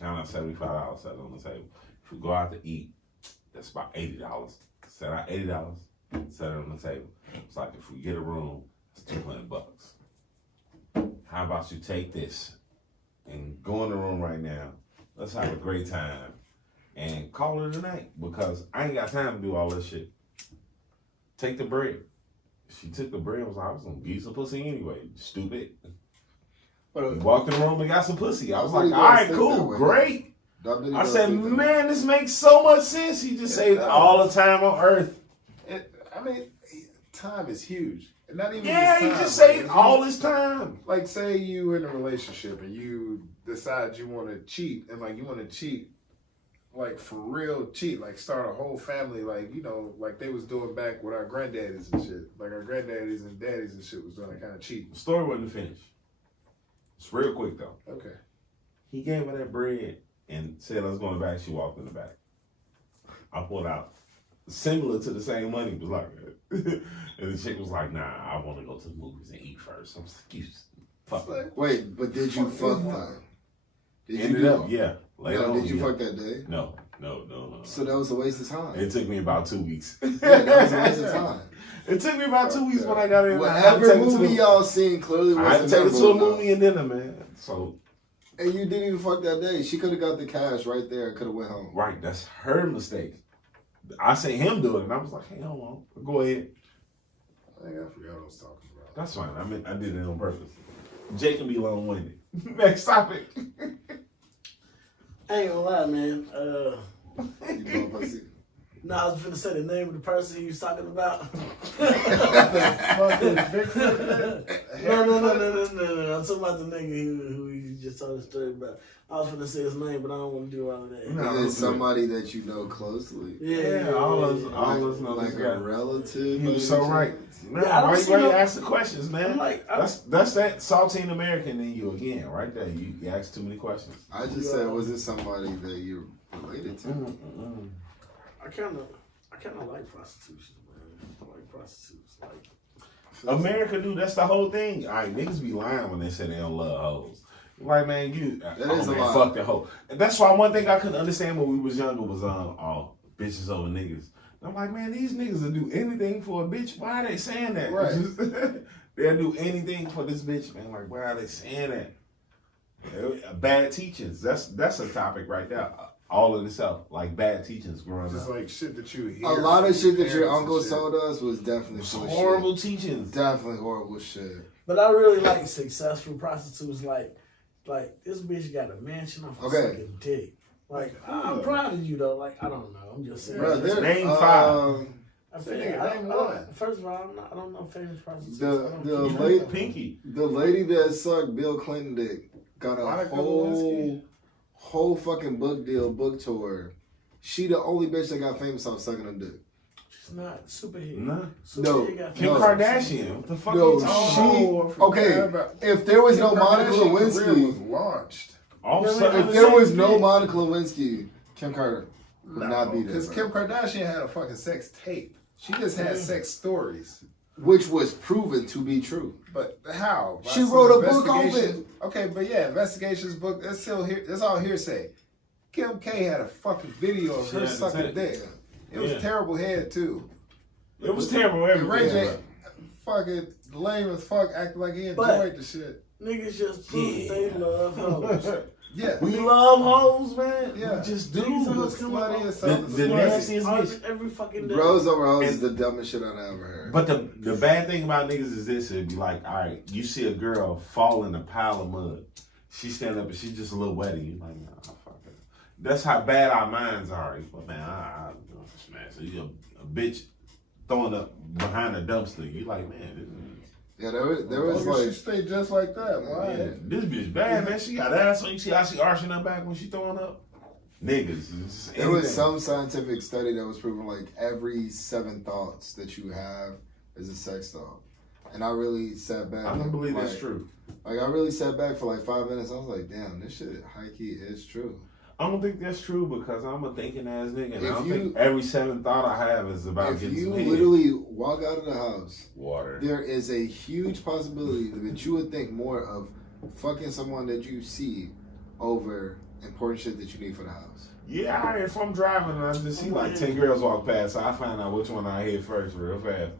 Count out $75 set on the table. If we go out to eat, that's about $80. Set out $80, set it on the table. It's like if we get a room, it's $200. How about you take this and go in the room right now? Let's have a great time and call it a night because I ain't got time to do all this shit. Take the bread. She took the bread and was like, I was gonna give you some pussy anyway, stupid. We walked in the room and got some pussy. I was like, all right, cool, great. I said, man, this makes so much sense. He just said all the time on Earth. I mean, time is huge. And not even Yeah, he time. just said all this time. Like, say you in a relationship and you decide you want to cheat, and like you want to cheat, like for real cheat, like start a whole family, like, you know, like they was doing back with our granddaddies and shit. Like our granddaddies and daddies and shit was doing that kind of cheating. The story wasn't finished. It's real quick though. Okay. He gave her that bread and said I was going back. She walked in the back. I pulled out similar to the same money, but like, and the chick was like, "Nah, I want to go to the movies and eat first." I was like, "You fuck." Wait, but did you fuck that? Did Ended you up, yeah. Later No, on, did you yeah. fuck that day? No. So that was a waste of time. It took me about 2 weeks. Yeah, that was a waste of time. It took me about 2 weeks when I got in. Whatever movie y'all seen clearly I had to wasn't take it to a memorable movie and dinner, man. So, and you didn't even fuck that day. She could have got the cash right there and could have went home. right, that's her mistake. I seen him do it, and I was like, "Hey, hold on, go ahead." I think I forgot what I was talking about. That's fine. I did it on purpose. Jay can be long-winded. Next topic. I ain't gonna lie, man. You know what I'm saying? No, I was finna say the name of the person he was talking about. No. I'm talking about the nigga who you just told the story about. I was finna say his name, but I don't want to do all of that. No. Is it somebody that you know closely? Yeah, all of us know Like this a guy. relative? He was so right. Man, Yeah, I don't why see you no- ask the questions, man? I'm like, that's that saltine American in you again, right there. You ask too many questions. I just said, was it somebody that you're related to? I kind of like prostitution, man. I like prostitutes. Like, America, dude, that's the whole thing. All right, niggas be lying when they say they don't love hoes. Like, man, is a man, lie. fuck that hoe. And that's why one thing I couldn't understand when we was younger was bitches over niggas. I'm like, man, these niggas will do anything for a bitch. Why are they saying that? Right. They'll do anything for this bitch, man. Like, why are they saying that? Bad teachings. That's a topic right there. All in itself, like bad teachings growing Just up. like shit that you hear. A lot of from shit that your parents and uncle shit. told us was definitely It's full of horrible shit. teachings. Definitely horrible shit. but I really like successful prostitutes. Like this bitch got a mansion off a Okay. fucking dick. Like, I'm proud of you though. Like, I don't know. I'm just saying. Bro, there- Name five. I Say feel, nigga, name one. First of all, I don't know famous prostitutes. The- I don't the keep late- track. Pinky. The lady that sucked Bill Clinton dick got a Monica Lewinsky. whole fucking book deal, book tour. She the only bitch that got famous off sucking a dick. She's not superhit. Nah. Superhit got Kim No. Kardashian. What the fuck No, you talking she- about? Oh, I forgot okay, about- if there was no Kim Monica Kardashian's career was Lewinsky, launched. All of a If sudden, if there was no Monica Lewinsky, Kim Carter would not be there. Because bro. Kim Kardashian had a fucking sex tape. She just had sex stories. Which was proven to be true. But how? By She some wrote a book on investigation- Okay, but yeah, investigations book. That's still here. That's all hearsay. Kim K had a fucking video of She her had the sucking tape. dick. It was Yeah. terrible head too. It was terrible And Ray everything. J, fucking lame as fuck, acting like he But- enjoyed the shit. Niggas just prove they love hoes. Yeah, We love hoes, man. Yeah. We just do. These hoes the come slutty up as The, something. the slutty. nastiest bitch. Every fucking day. Bros over hoes is And- the dumbest shit I've ever heard. But the bad thing about niggas is this: it'd be like, all right, you see a girl fall in a pile of mud, she stand up and she's just a little wetty. You like, nah, fuck it. That's how bad our minds are. But man, I smash. So you a bitch throwing up behind a dumpster. You like, man, Yeah, there was She like, stayed just like that. Why? this bitch bad, man. She got ass. So you see how she arching her back when she throwing up. Niggas. it's there was anything. some scientific study that was proving like every 7 thoughts that you have is a sex thought. And I really sat back. I don't believe like, that's true. Like I really sat back for like 5 minutes. I was like, damn, this shit high key is true. I don't think that's true because I'm a thinking ass nigga. And I If don't you- think every 7th thought I have is about If getting you some head. literally walk out of the house, Water. there is a huge possibility that you would think more of fucking someone that you see over important shit that you need for the house. Yeah, all right, if I'm driving and I just see like 10 girls walk past, so I find out which one I hit first real fast.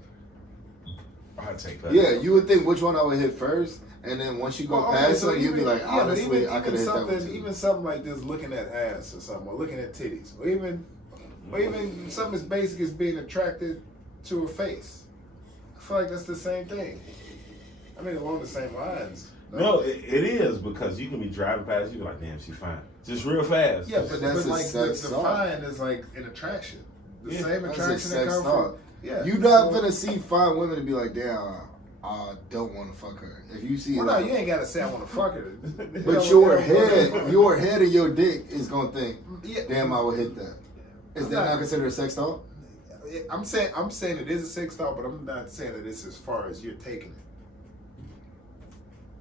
I take that. Yeah, you would think which one I would hit first, and then once you go Well, okay, past so them, you'd be even- like, yeah, but honestly, even- I could have hit that one something, too. even something like this, looking at ass or something, or looking at titties, or even something as basic as being attracted to a face. I feel like that's the same thing. I mean, along the same lines. No, it is because you can be driving past, you be like, damn, she fine. Just real fast. Yeah, But that's a like sex the thought. fine is like an attraction. The Yeah, same That's a attraction that sex comes thought. from. Yeah. You not gonna see fine women and be like, damn, I don't want to fuck her. If you see, Well, like, no, you ain't gotta say I want to fuck her. but your head and your dick is gonna think, Yeah. damn, I would hit that. Is that not considered a sex thought? I'm saying it is a sex thought, but I'm not saying that it's as far as you're taking it.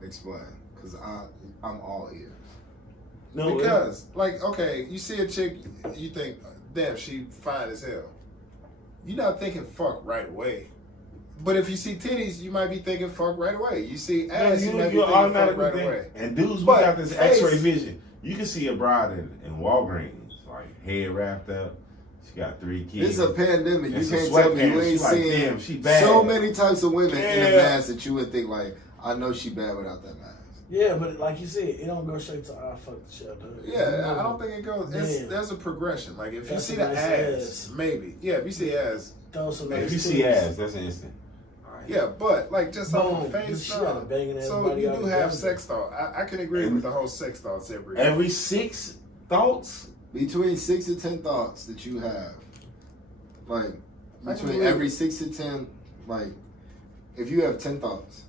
Explain, because I'm all ears. No, Because, like, okay, you see a chick, you think, damn, she fine as hell. You're not thinking fuck right away. But if you see titties, you might be thinking fuck right away. You see ass, you might be you thinking fuck right think. away. And dudes, we But got this face- X-ray vision. You can see a bride in Walgreens, like head wrapped up. She got 3 kids. It's a pandemic. And You some can't tell me you sweatpants. ain't She like, seen damn, she bad. so many types of women in a Yeah. mask that you would think like, I know she bad without that mask. Yeah, but like you said, it don't go straight to fuck the shit. Yeah, I don't think it goes. Yeah. There's a progression. Like if That's you see a the nice ass, ass. maybe. Yeah, if you see ass, Throw some If nice you see titties. ass, that's an instant. yeah, but like just off Boom. the face, She got a no. banging ass So body you out do of have the sex thought. I can agree with the whole sex thoughts every. Every 6 thoughts. Between 6 to 10 thoughts that you have, like I can between believe every it. 6 to 10, like if you have 10 thoughts,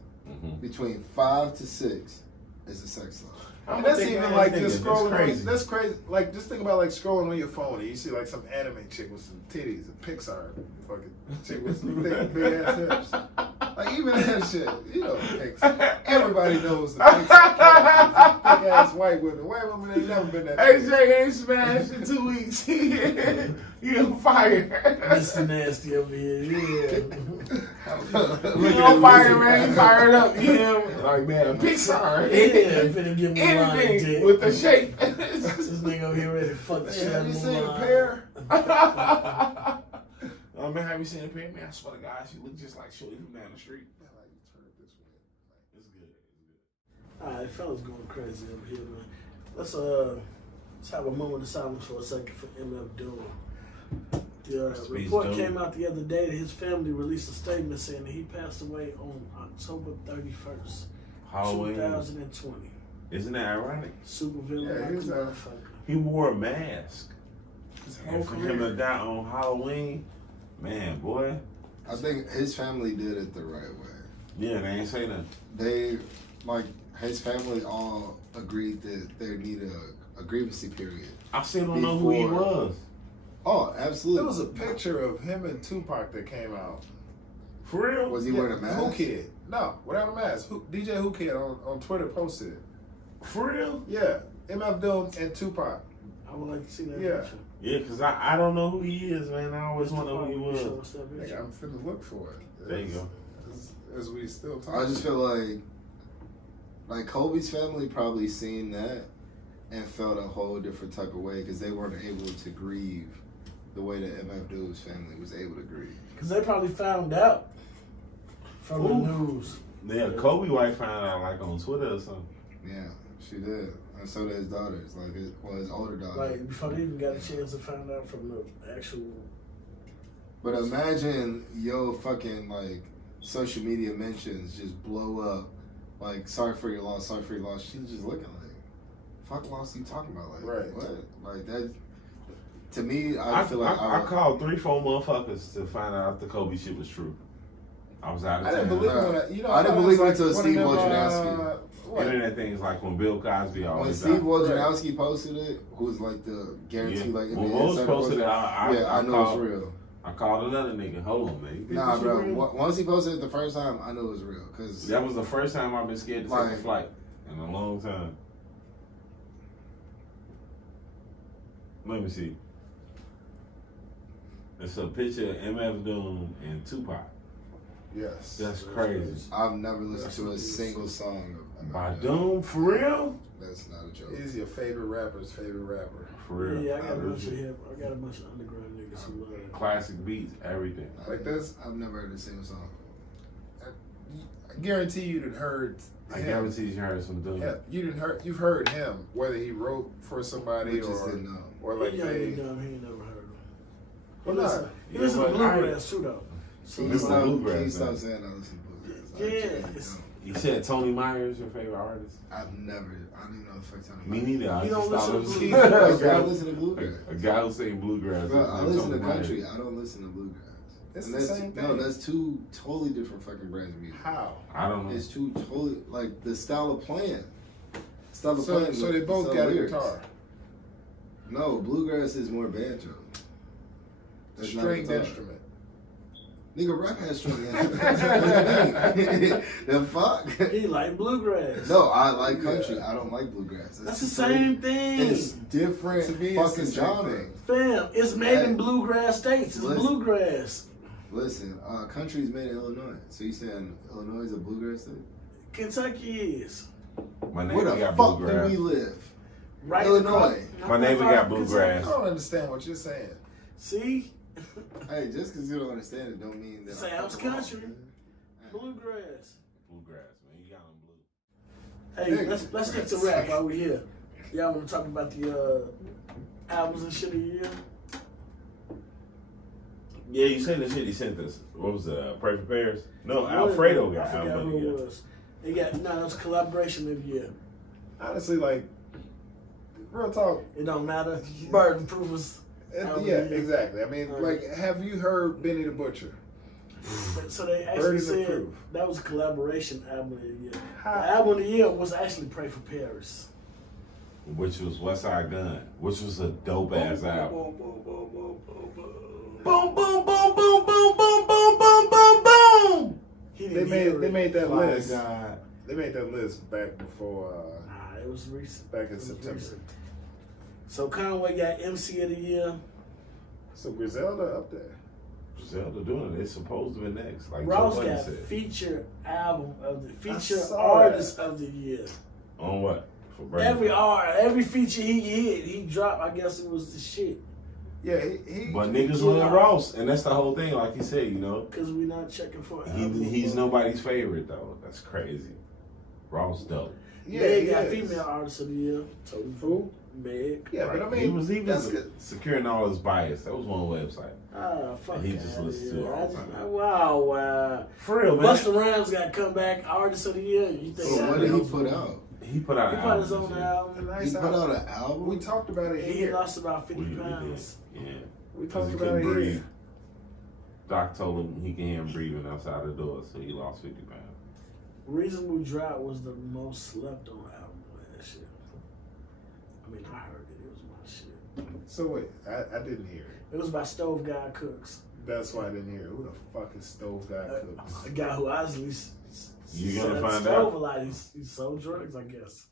between 5 to 6 is a sex thought. And that's even like just scrolling. That's crazy. That's crazy. Like just think about like scrolling on your phone and you see like some anime chick with some titties, a Pixar fucking chick with some big ass hips. Like even that shit, you know, Pixar. Everybody knows the Pixar. Big ass white women. White women ain't never been that. AJ ain't smashed in 2 weeks. He on fire. Mr. Nasty over here, yeah. He on fire, man. He fired up. Him like man, Pixar. Yeah, finna give me line, Anything dick. with the shape. This nigga over here ready to fuck the shit out Have of you me. seen a pair? Oh man, have you seen a pair? Man, I swear to God, she look just like Shorty from down the street. It's good. Alright, fellas going crazy over here, man. Let's have a moment of silence for a second for MF Doom. The report came out the other day that his family released a statement saying that he passed away on October 31st, Halloween. 2020. Isn't that ironic? Super villain Yeah, like he was, a motherfucker. He wore a mask. His whole And for him to career. die on Halloween, man, boy. I think his family did it the right way. Yeah, they ain't say nothing. They, like, his family all agreed that there needed a grievancy period. I still don't know who he Before- was. Oh, absolutely. There was a picture of him and Tupac that came out. For real? Was he wearing a mask? Who Kid? No, without a mask. DJ Who Kid on Twitter posted it. For real? Yeah, MF Doom and Tupac. I would like to see that Yeah. picture. Yeah, because I don't know who he is, man. I always want to know who he Show was. us that Nigga, picture. I'm finna look for it. There you go. As we still talk. I just feel like Kobe's family probably seen that and felt a whole different type of way because they weren't able to grieve the way that MF Doom's family was able to grieve. Because they probably found out from the news. Yeah, Kobe wife found out like on Twitter or something. Yeah, she did. And so did his daughters, his older daughter. Like, before they even got a chance to find out from the actual. But imagine your fucking like social media mentions just blow up. Like, sorry for your loss, sorry for your loss. She's just looking like, fuck loss you talking about? Like, Right. what? Like that. To me, I feel like I called 3-4 motherfuckers to find out if the Kobe shit was true. I was out of I town. didn't believe it when I didn't believe it until one of Steve them, Wojnarowski. what? Internet things like when Bill Cosby when always Steve died. Wojnarowski posted it, who's like the guarantee, like When Woj posted it, I knew it was real. I called another nigga. Hold on, man. Nah, This bro. shit real? Once he posted it the first time, I knew it was real. Cause That was the first time I've been scared to take a Like- flight in a long time. Let me see. It's a picture of MF Doom and Tupac. Yes. That's crazy. I've never listened to a single song of By MF Doom? For real? That's not a joke. He's your favorite rapper's favorite rapper. For real. Yeah, I got a bunch of hip. I got a bunch of underground niggas who love it. Classic beats, everything. Like this, I've never heard a single song. I guarantee you done heard I him. guarantee you heard some Doom. Yeah, you've heard him, whether he wrote for somebody We just or didn't know. like He young they. and dumb. He ain't never heard of him. Well, He nah. listen, he Yeah, listen to but I- bluegrass too, though. So Can you Listen to stop bluegrass, saying man. I listen to bluegrass? I yeah, genuinely it's, don't. You said Tony Myers your favorite artist? I don't even know the fuck Tony Me Myers. neither. I You just don't thought it listen was to bluegrass. Bro, I listen to bluegrass. a guy who sang bluegrass. Bro, His I name's listen to Tony country. Myers. I don't listen to bluegrass. It's And the that's- same thing. No, that's two totally different fucking brands of music. How? I don't know. It's two totally like the style of playing. So they both got a guitar. No, bluegrass is more banjo. That's not Stringed guitar. instrument. Nigga, rap has string instruments. The fuck? He like bluegrass. No, I like country. I don't like bluegrass. That's the same thing. It's different To me, it's fucking the same genre. thing. Fam, it's made in Hey. bluegrass states. It's Listen. bluegrass. Listen, country is made in Illinois. So you saying Illinois is a bluegrass state? Kentucky is. My Where neighbor the got fuck bluegrass. do we live? Right Illinois. across- My neighbor not got far from bluegrass. I don't understand what you're saying. See? Hey, just because you don't understand it don't mean that Sounds I'm wrong. country. Bluegrass. Bluegrass, man. You got them blue. Hey, let's get to rap while we're here. Y'all want to talk about the albums and shit of the year? Yeah, you said the shit he sent us. What was it? Pray for Paris? No, Alfredo got I forgot album who of the it year. was. They got that was collaboration of the year. Honestly, like, real talk. It don't matter. Burden proof was. album of Yeah, the year. exactly. I mean, like, have you heard Benny the Butcher? So they actually Burden of said proof. that was a collaboration album of the year. How? The album of the year was actually Pray for Paris. Which was West Side Gun, which was a dope ass album. Boom, boom, boom, boom, boom, boom. Boom, boom, boom, boom, boom, boom, boom, boom, boom, boom. He They didn't hear made it. that My list. God. They made that list back before, Nah, it was recent. back in It was September. recent. So Conway got MC of the year. So Griselda up there. Zelda doing it. It's supposed to be next. Like Ross Joe Budden got said. feature album of the feature saw artist of the year. On what? For Brandon. Every feature he hit, he dropped. I guess it was the shit. Yeah, he But niggas Yeah. love Ross, and that's the whole thing. Like he said, you know, Cause we not checking for. he's nobody's favorite though. That's crazy. Ross dope. Meg got is. female artist of the year. Totally Who? Meg. Yeah, but I Right. mean, he that's was good. securing all his bias. That was one website. Ah, fuck. He just outta listens to here. it all the time. Wow. For real, man. Busta Rhymes got comeback artist of the year. You think So that what did he was- put out? He put out He an put his album own this year. A album. nice He put album. out an album? We talked about it He here. lost about 50 We really did. pounds. Yeah. We Because talked he about couldn't it breathe. here. Doc told him he can hear him breathing outside the door, so he lost 50 pounds. Reasonable Drought was the most slept on album last year. I mean, I heard it. It was my shit. So wait, I didn't hear it. It was by Stove Guy Cooks. That's why I didn't hear it. Who the fuck is Stove Guy Cooks? A guy who obviously You gonna set up find Stove out? a lot. He sold drugs, I guess.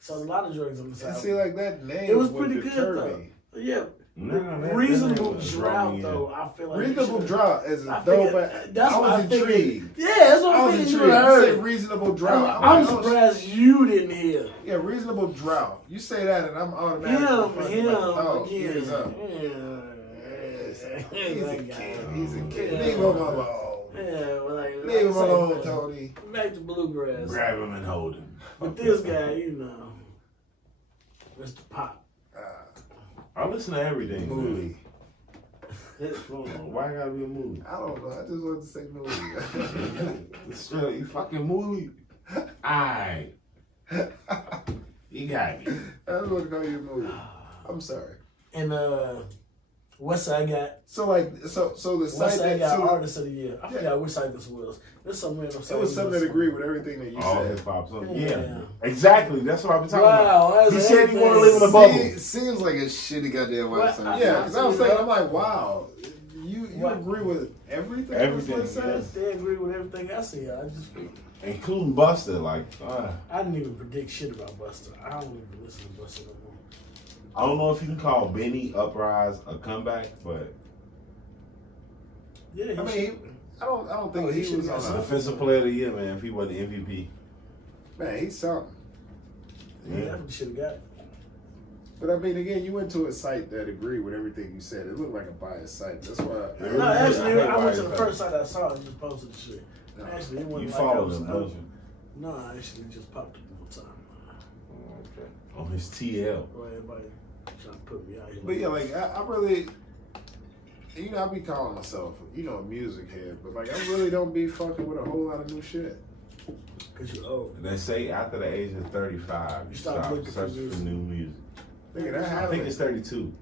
Sold a lot of drugs on the And side. see, like that name It was would pretty good, deter though. me. Yeah. No, Reasonable that Drought, was though, I feel like. Reasonable Drought is I a dope. figured- that's I what was I figured. intrigued. Yeah, that's what I I'm was thinking. You intrigued. You heard said it. Reasonable Drought. I'm like, oh, surprised you didn't hear. Yeah, Reasonable Drought. You say that, and I'm automatically Him, like, oh, again. ears up. Yeah. He's a That guy. kid. He's a kid. Yeah. Leave him alone. Yeah, well, like, Leave him like I alone, said, Tony. Back to bluegrass. Grab him and hold him. But this guy, you know, Mr. Pop. I listen to everything. man. Moody. Why I gotta be a movie? I don't know. I just wanted to say Moody. Straight, you fucking movie. Aight. You got me. I just want to call you Moody. I'm sorry. And Westside got So the site Westside that got so Artist of the Year. I forgot which site this was. There's some random site. it was something that agreed with everything that you All said. hip hop. So, Yeah. yeah, exactly. That's what I've been talking Wow, about. He that's said he want to everything. live in a bubble. Seems like a shitty goddamn What? website. Yeah, because I was thinking, I'm like, wow, you What? agree with everything? Everything, this list says? They agree with everything I see. I just Including Buster. Like, I didn't even predict shit about Buster. I don't even listen to Buster no more. I don't know if you can call Benny Uprise a comeback, but Yeah, he I mean, should. I don't think Oh, he he should was be on it's an a, offensive player of the year, man. If he wasn't MVP, man, he's something. He definitely should have got it. But I mean, again, you went to a site that agreed with everything you said. It looked like a biased site. That's why. Yeah. No, actually, I hate I went to Wise the Guy. first site I saw and just posted the shit. No. Actually, it you wasn't like follow him, don't you? No, I actually just popped up one time. Oh, okay. On his TL. Well, everybody trying to put me out here. But yeah, like I really, you know, I be calling myself, you know, a music head, but like I really don't be fucking with a whole lot of new shit. Because you're old. They say after the age of 35, you Stop stop looking for searching for new music. Nigga, that I happened. think it's 32.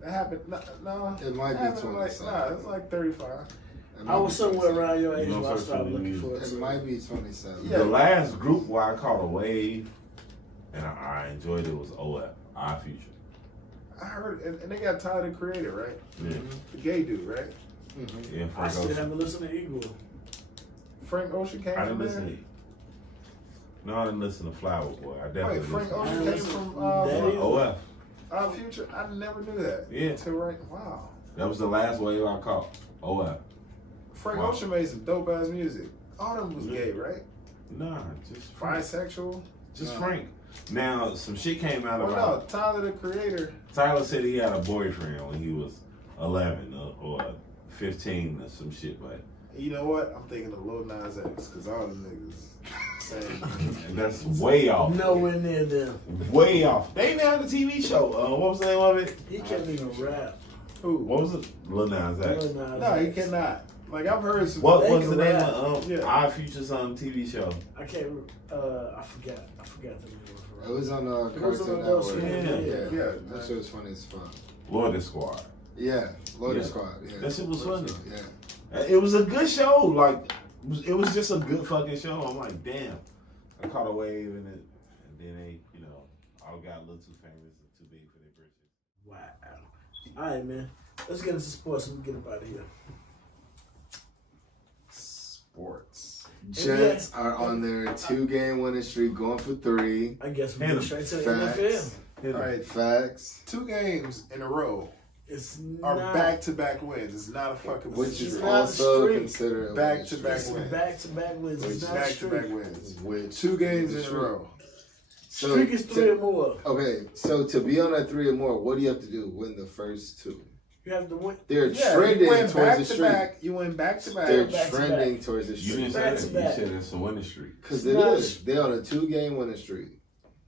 That happened. No. It might be happened 20 like, something. Nah, it's like 35. It I might was be somewhere 27. around your age You when don't I search started for new looking for music. it. It too. might be 27. Yeah. The last group where I caught a wave and I enjoyed it was OF, Our Future. I heard, and they got Tyler the Creator, right? Yeah. The gay dude, right? Mm-hmm. Yeah, I Frank still Ocean. haven't listened to Eagle. Frank Ocean came I from didn't listen there. to No, I didn't listen to Flower Boy. I definitely Wait, Frank listened Ocean I came listened- from That is- OF. Our Future. I never knew that. Yeah. Until right. Wow. That was the last wave I caught. OF. Frank Wow. Ocean made some dope ass music. All of them was Yeah. gay, right? Nah, just Frank. Bisexual. Just No. Frank. Now, some shit came out Well, about no, Tyler the Creator. Tyler said he had a boyfriend when he was 11 or 15 or some shit, but You know what? I'm thinking of Lil Nas X because all them niggas same. and that's way off. Nowhere near them. Way off. They even had a TV show. What was the name of it? He can't even rap. Who? What was it? Lil Nas X. Lil Nas No, he X. cannot. Like I've heard some. What They was can the name rap. of Yeah. Our Future's TV show? I can't. I forgot the name It of it. was on It was Cartoon on Adult Network. Swim, yeah. Yeah. That shit was funny as fuck. Lord Squad. Yeah, Loader Yeah. Squad. Yeah, That shit was Loader funny. Squad, Yeah. It was a good show. Like it was just a good fucking show. I'm like, damn. I caught a wave and then they, all got a little too famous and too big for their britches. Wow. All right, man. Let's get into sports and get up out of here. Sports. Jets are on their 2-game winning streak, going for 3. I guess we Hit go 'em. straight to the Facts. NFL. Hit All 'em. right. Facts. 2 games in a row It's are not back-to-back wins. It's not a fucking Which win is streak. not a also streak. considered a Back-to-back winning it's streak. wins. back-to-back wins. It's Which- not a Back-to-back streak. wins. Which 2 games in is a true. row. So Streak is 3 or more. Okay, so to be on that 3 or more, what do you have to do? Win the first 2. You have to win. They're Yeah, trending you win towards the streak. back-to-back. You win back-to-back. They're back-to-back. trending towards the You streak. didn't say Back that. to You back. said it's a winning streak. Because It's it not- is. They're on a 2-game winning streak.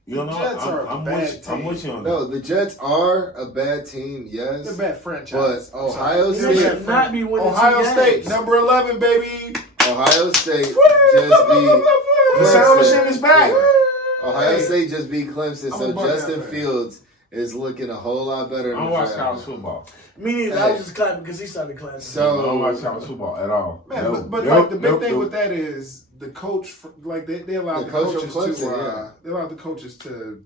You know, Jets are a I'm bad with you. I'm team. with you on No, that. the Jets are a bad team, They're a yes. bad franchise. But Ohio They State- should not be winning Ohio 2 State, games. number 11, baby. Ohio State just beat The sound machine is back. Ohio Hey. State just beat Clemson, I'm so a Buckeye Justin fan. Fields is looking a whole lot better. in I don't the watch draft. college football. Me neither. I was just clapping because he started clapping. So- I don't watch college football at all. Man, Nope. but Nope. like the big Nope. thing Nope. with that is the coach, like they allow The the, coach coaches from Clemson, to, yeah. they allow the coaches to,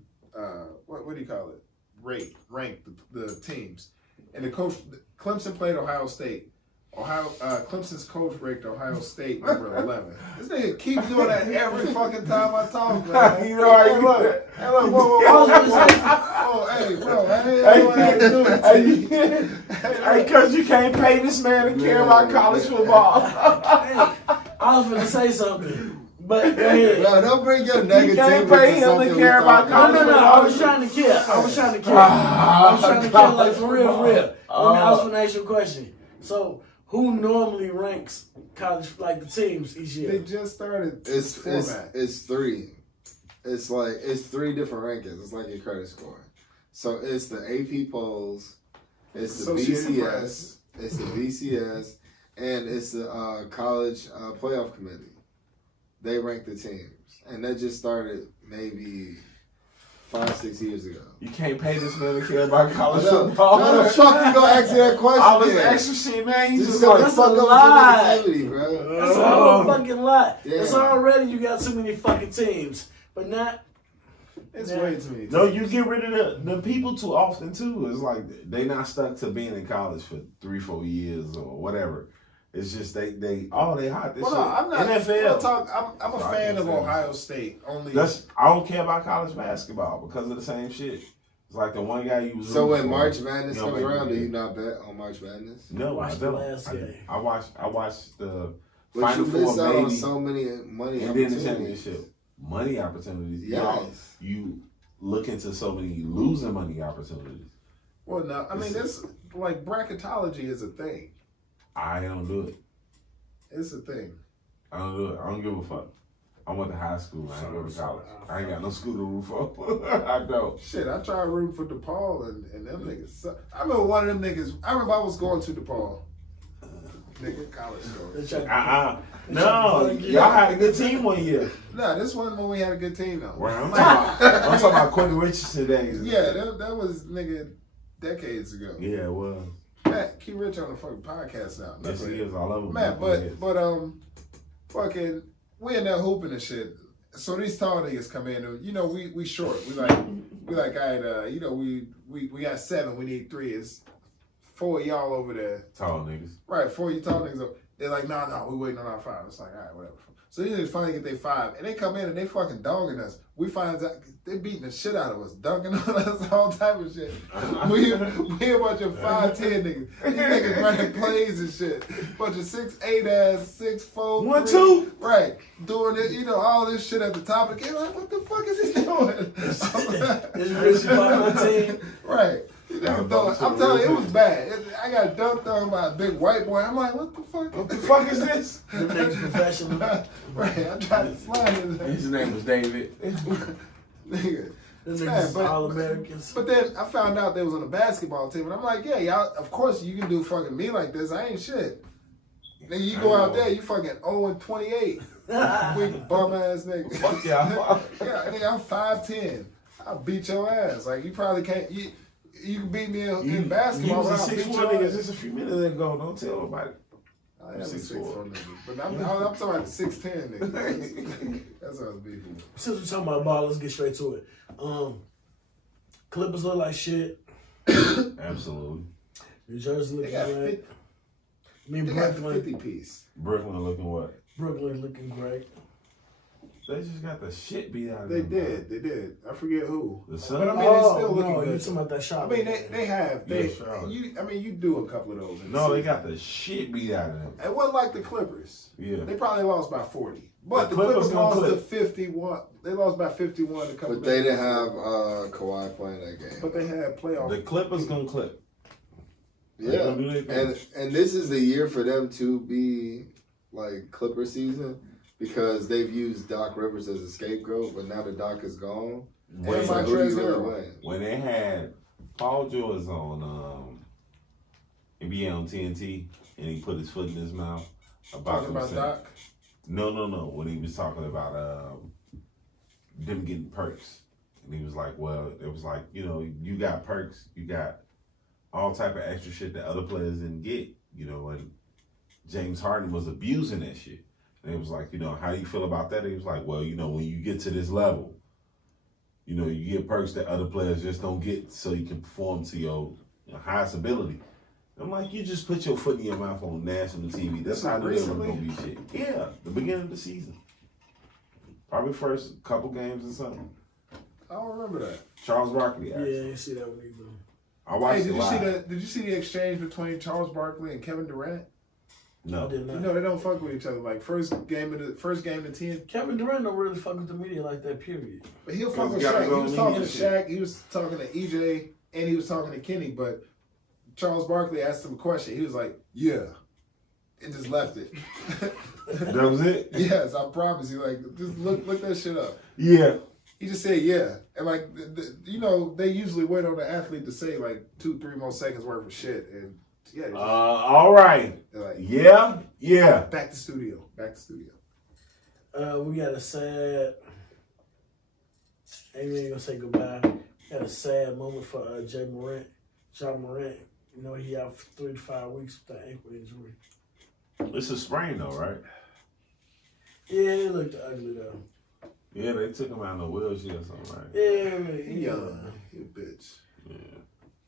what do you call it? Rank the teams. And the coach, Clemson played Ohio State. Clemson's coach ranked OhioTate number 11. This nigga keeps doing that every fucking time I talk, man. You know how you look. Hey, look, whoa. Oh, hey, bro. Hey, cause you can't pay this man to care about college football. Hey, I was going to say something, but go ahead. No, don't bring your negativity can't pay to him to something care we're about talking No, I was trying to kill. I was trying to kill. Like for real. Let me ask you an actual question. So, who normally ranks college, like the teams each They year? just started It's format. 3. It's like it's 3 different rankings. It's like your credit score. So it's the AP polls, it's the Associated BCS, Press. it's the BCS, and it's the college playoff committee. They rank the teams, and that just started maybe 5-6 years ago. You can't pay this man to care about college No, football. how the fuck you gonna ask me that question? All this then? extra shit, man. You Just just gonna like, That's fuck a up with lie. your negativity, bro. That's a whole fucking lot. Damn. It's already you got too many fucking teams, but not. It's Yeah. way too many. no, you get rid of the people too often too. It's like they not stuck to being in college for 3-4 years or whatever. It's just they hot this Well, shit. no, I'm not. NFL. I'm a So I fan can of say Ohio State. Only I don't care about college basketball because of the same shit. It's like the one guy you was. So rooting when for, March Madness you know, comes around, do maybe- you not bet on March Madness? No, Watch I the don't. last game. I watched the But Final you Four, miss out on maybe, so many money and then the opportunities. championship. Money opportunities. Yes. You look into so many losing money opportunities. Well, no, I mean this like bracketology is a thing. I don't do it. It's a thing. I don't do it. I don't give a fuck. I went to high school. I ain't go to college. I ain't got no school to root for. I don't. Shit, I tried rooting for DePaul and them niggas. I remember one of them niggas. I remember I was going to DePaul, nigga, college story. They try to- No, y'all had a good team one year. Nah, this one when we had a good team though. Right, I'm talking about Quentin Richardson days. Yeah, that was nigga decades ago. Yeah, it was. Matt, keep Rich on the fucking podcast now. Yes, he is. I love him. Man, but fucking, we in there hooping and shit. So these tall niggas come in, and, you know, we short. We like, all right, you know, we got 7. We need 3. It's 4 of y'all over there. Tall niggas. Right, 4 of you tall niggas. They're like, no, we waiting on our 5. It's like, all right, whatever. So these niggas finally get their 5, and they come in and they fucking dogging us. We find out they beating the shit out of us, dunking on us, all type of shit. we a bunch of 5'10" niggas. These niggas running plays and shit. Bunch of 6'8" ass, 6'4", 1, 3. 2. Right, doing it, you know, all this shit at the top of the game. Like, what the fuck is he doing? It's Richie Bobby team. Right. I'm telling you, it was bad. I got dunked on by a big white boy. I'm like, what the fuck? What the fuck is this? Them niggas professional. Right, I tried to slide his His name was David. nigga. Them Man, niggas all Americans. But then I found out they was on a basketball team, and I'm like, yeah, y'all, of course you can do fucking me like this. I ain't shit. Nigga, you go out there, you fucking 0-28. Weak bum ass nigga. Fuck y'all. Yeah, nigga, I'm 5'10". I'll beat your ass. Like, you probably can't. You can beat me in basketball, You but was I'll a beat 6'1" your nigga ass. just a few minutes ago. Don't tell nobody. I am a 6'4". 6'4" nigga. But I'm talking about the 6'10" nigga. That's what I was beating. Since we're talking about ball, let's get straight to it. Clippers look like shit. Absolutely. New Jersey They looking got great. I mean, They got Brooklyn. 50 piece. Brooklyn looking what? Brooklyn looking great. They just got the shit beat out of them. They did. I forget who. The Sun. But I mean, they still looking no, good. you talking about that I shot? mean, they have. Yeah, Charlotte. You do a couple of those. in the No, they season. got the shit beat out of them. It wasn't like the Clippers. Yeah. They probably lost by 40. But The the Clippers Clippers gonna lost to clip. 51. They lost by 51 a couple But they days didn't ago. have Kawhi playing that game. But they had playoff. The Clippers gonna clip. They Yeah, gonna do their thing. and this is the year for them to be like Clipper season because they've used Doc Rivers as a scapegoat, but now the Doc is gone. When, It's like, who do you really win? when they had Paul George on NBA on TNT and he put his foot in his mouth about Talking about saying- Doc. No. When he was talking about them getting perks, and he was like, "Well, it was like you got perks, you got all type of extra shit that other players didn't get, And James Harden was abusing that shit, and it was like, how do you feel about that? He was like, well, when you get to this level, you get perks that other players just don't get, so you can perform to your highest ability. I'm like, you just put your foot in your mouth on national TV. That's how the level gonna be shit. Yeah, the beginning of the season. Probably first couple games or something. I don't remember that. Charles Barkley, Yeah, actually. you see that one either. I watched Hey, it live. did you see the exchange between Charles Barkley and Kevin Durant? I No. did not. You know they don't fuck with each other. Like first game in 10. Kevin Durant don't really fuck with the media like that. Period. But he'll fuck with Because he Shaq. He gotta was go talking to and shit. Shaq. He was talking to EJ, and he was talking to Kenny. But Charles Barkley asked him a question. He was like, "Yeah," and just left it. That was it? Yes, I promise you. Like, just look that shit up. Yeah. He just said, "Yeah," and like, they usually wait on the athlete to say like 2-3 more seconds worth of shit, and yeah, they just, All right. they're like, Yeah. back to studio. We got a sad. Ain't even gonna say goodbye. Got a sad moment for John Morant. He out for 3 to 5 weeks with that ankle injury. It's a sprain though, right? Yeah, it looked ugly though. Yeah, they took him out in a wheelchair or something, right? Yeah, I mean, He young, he a bitch.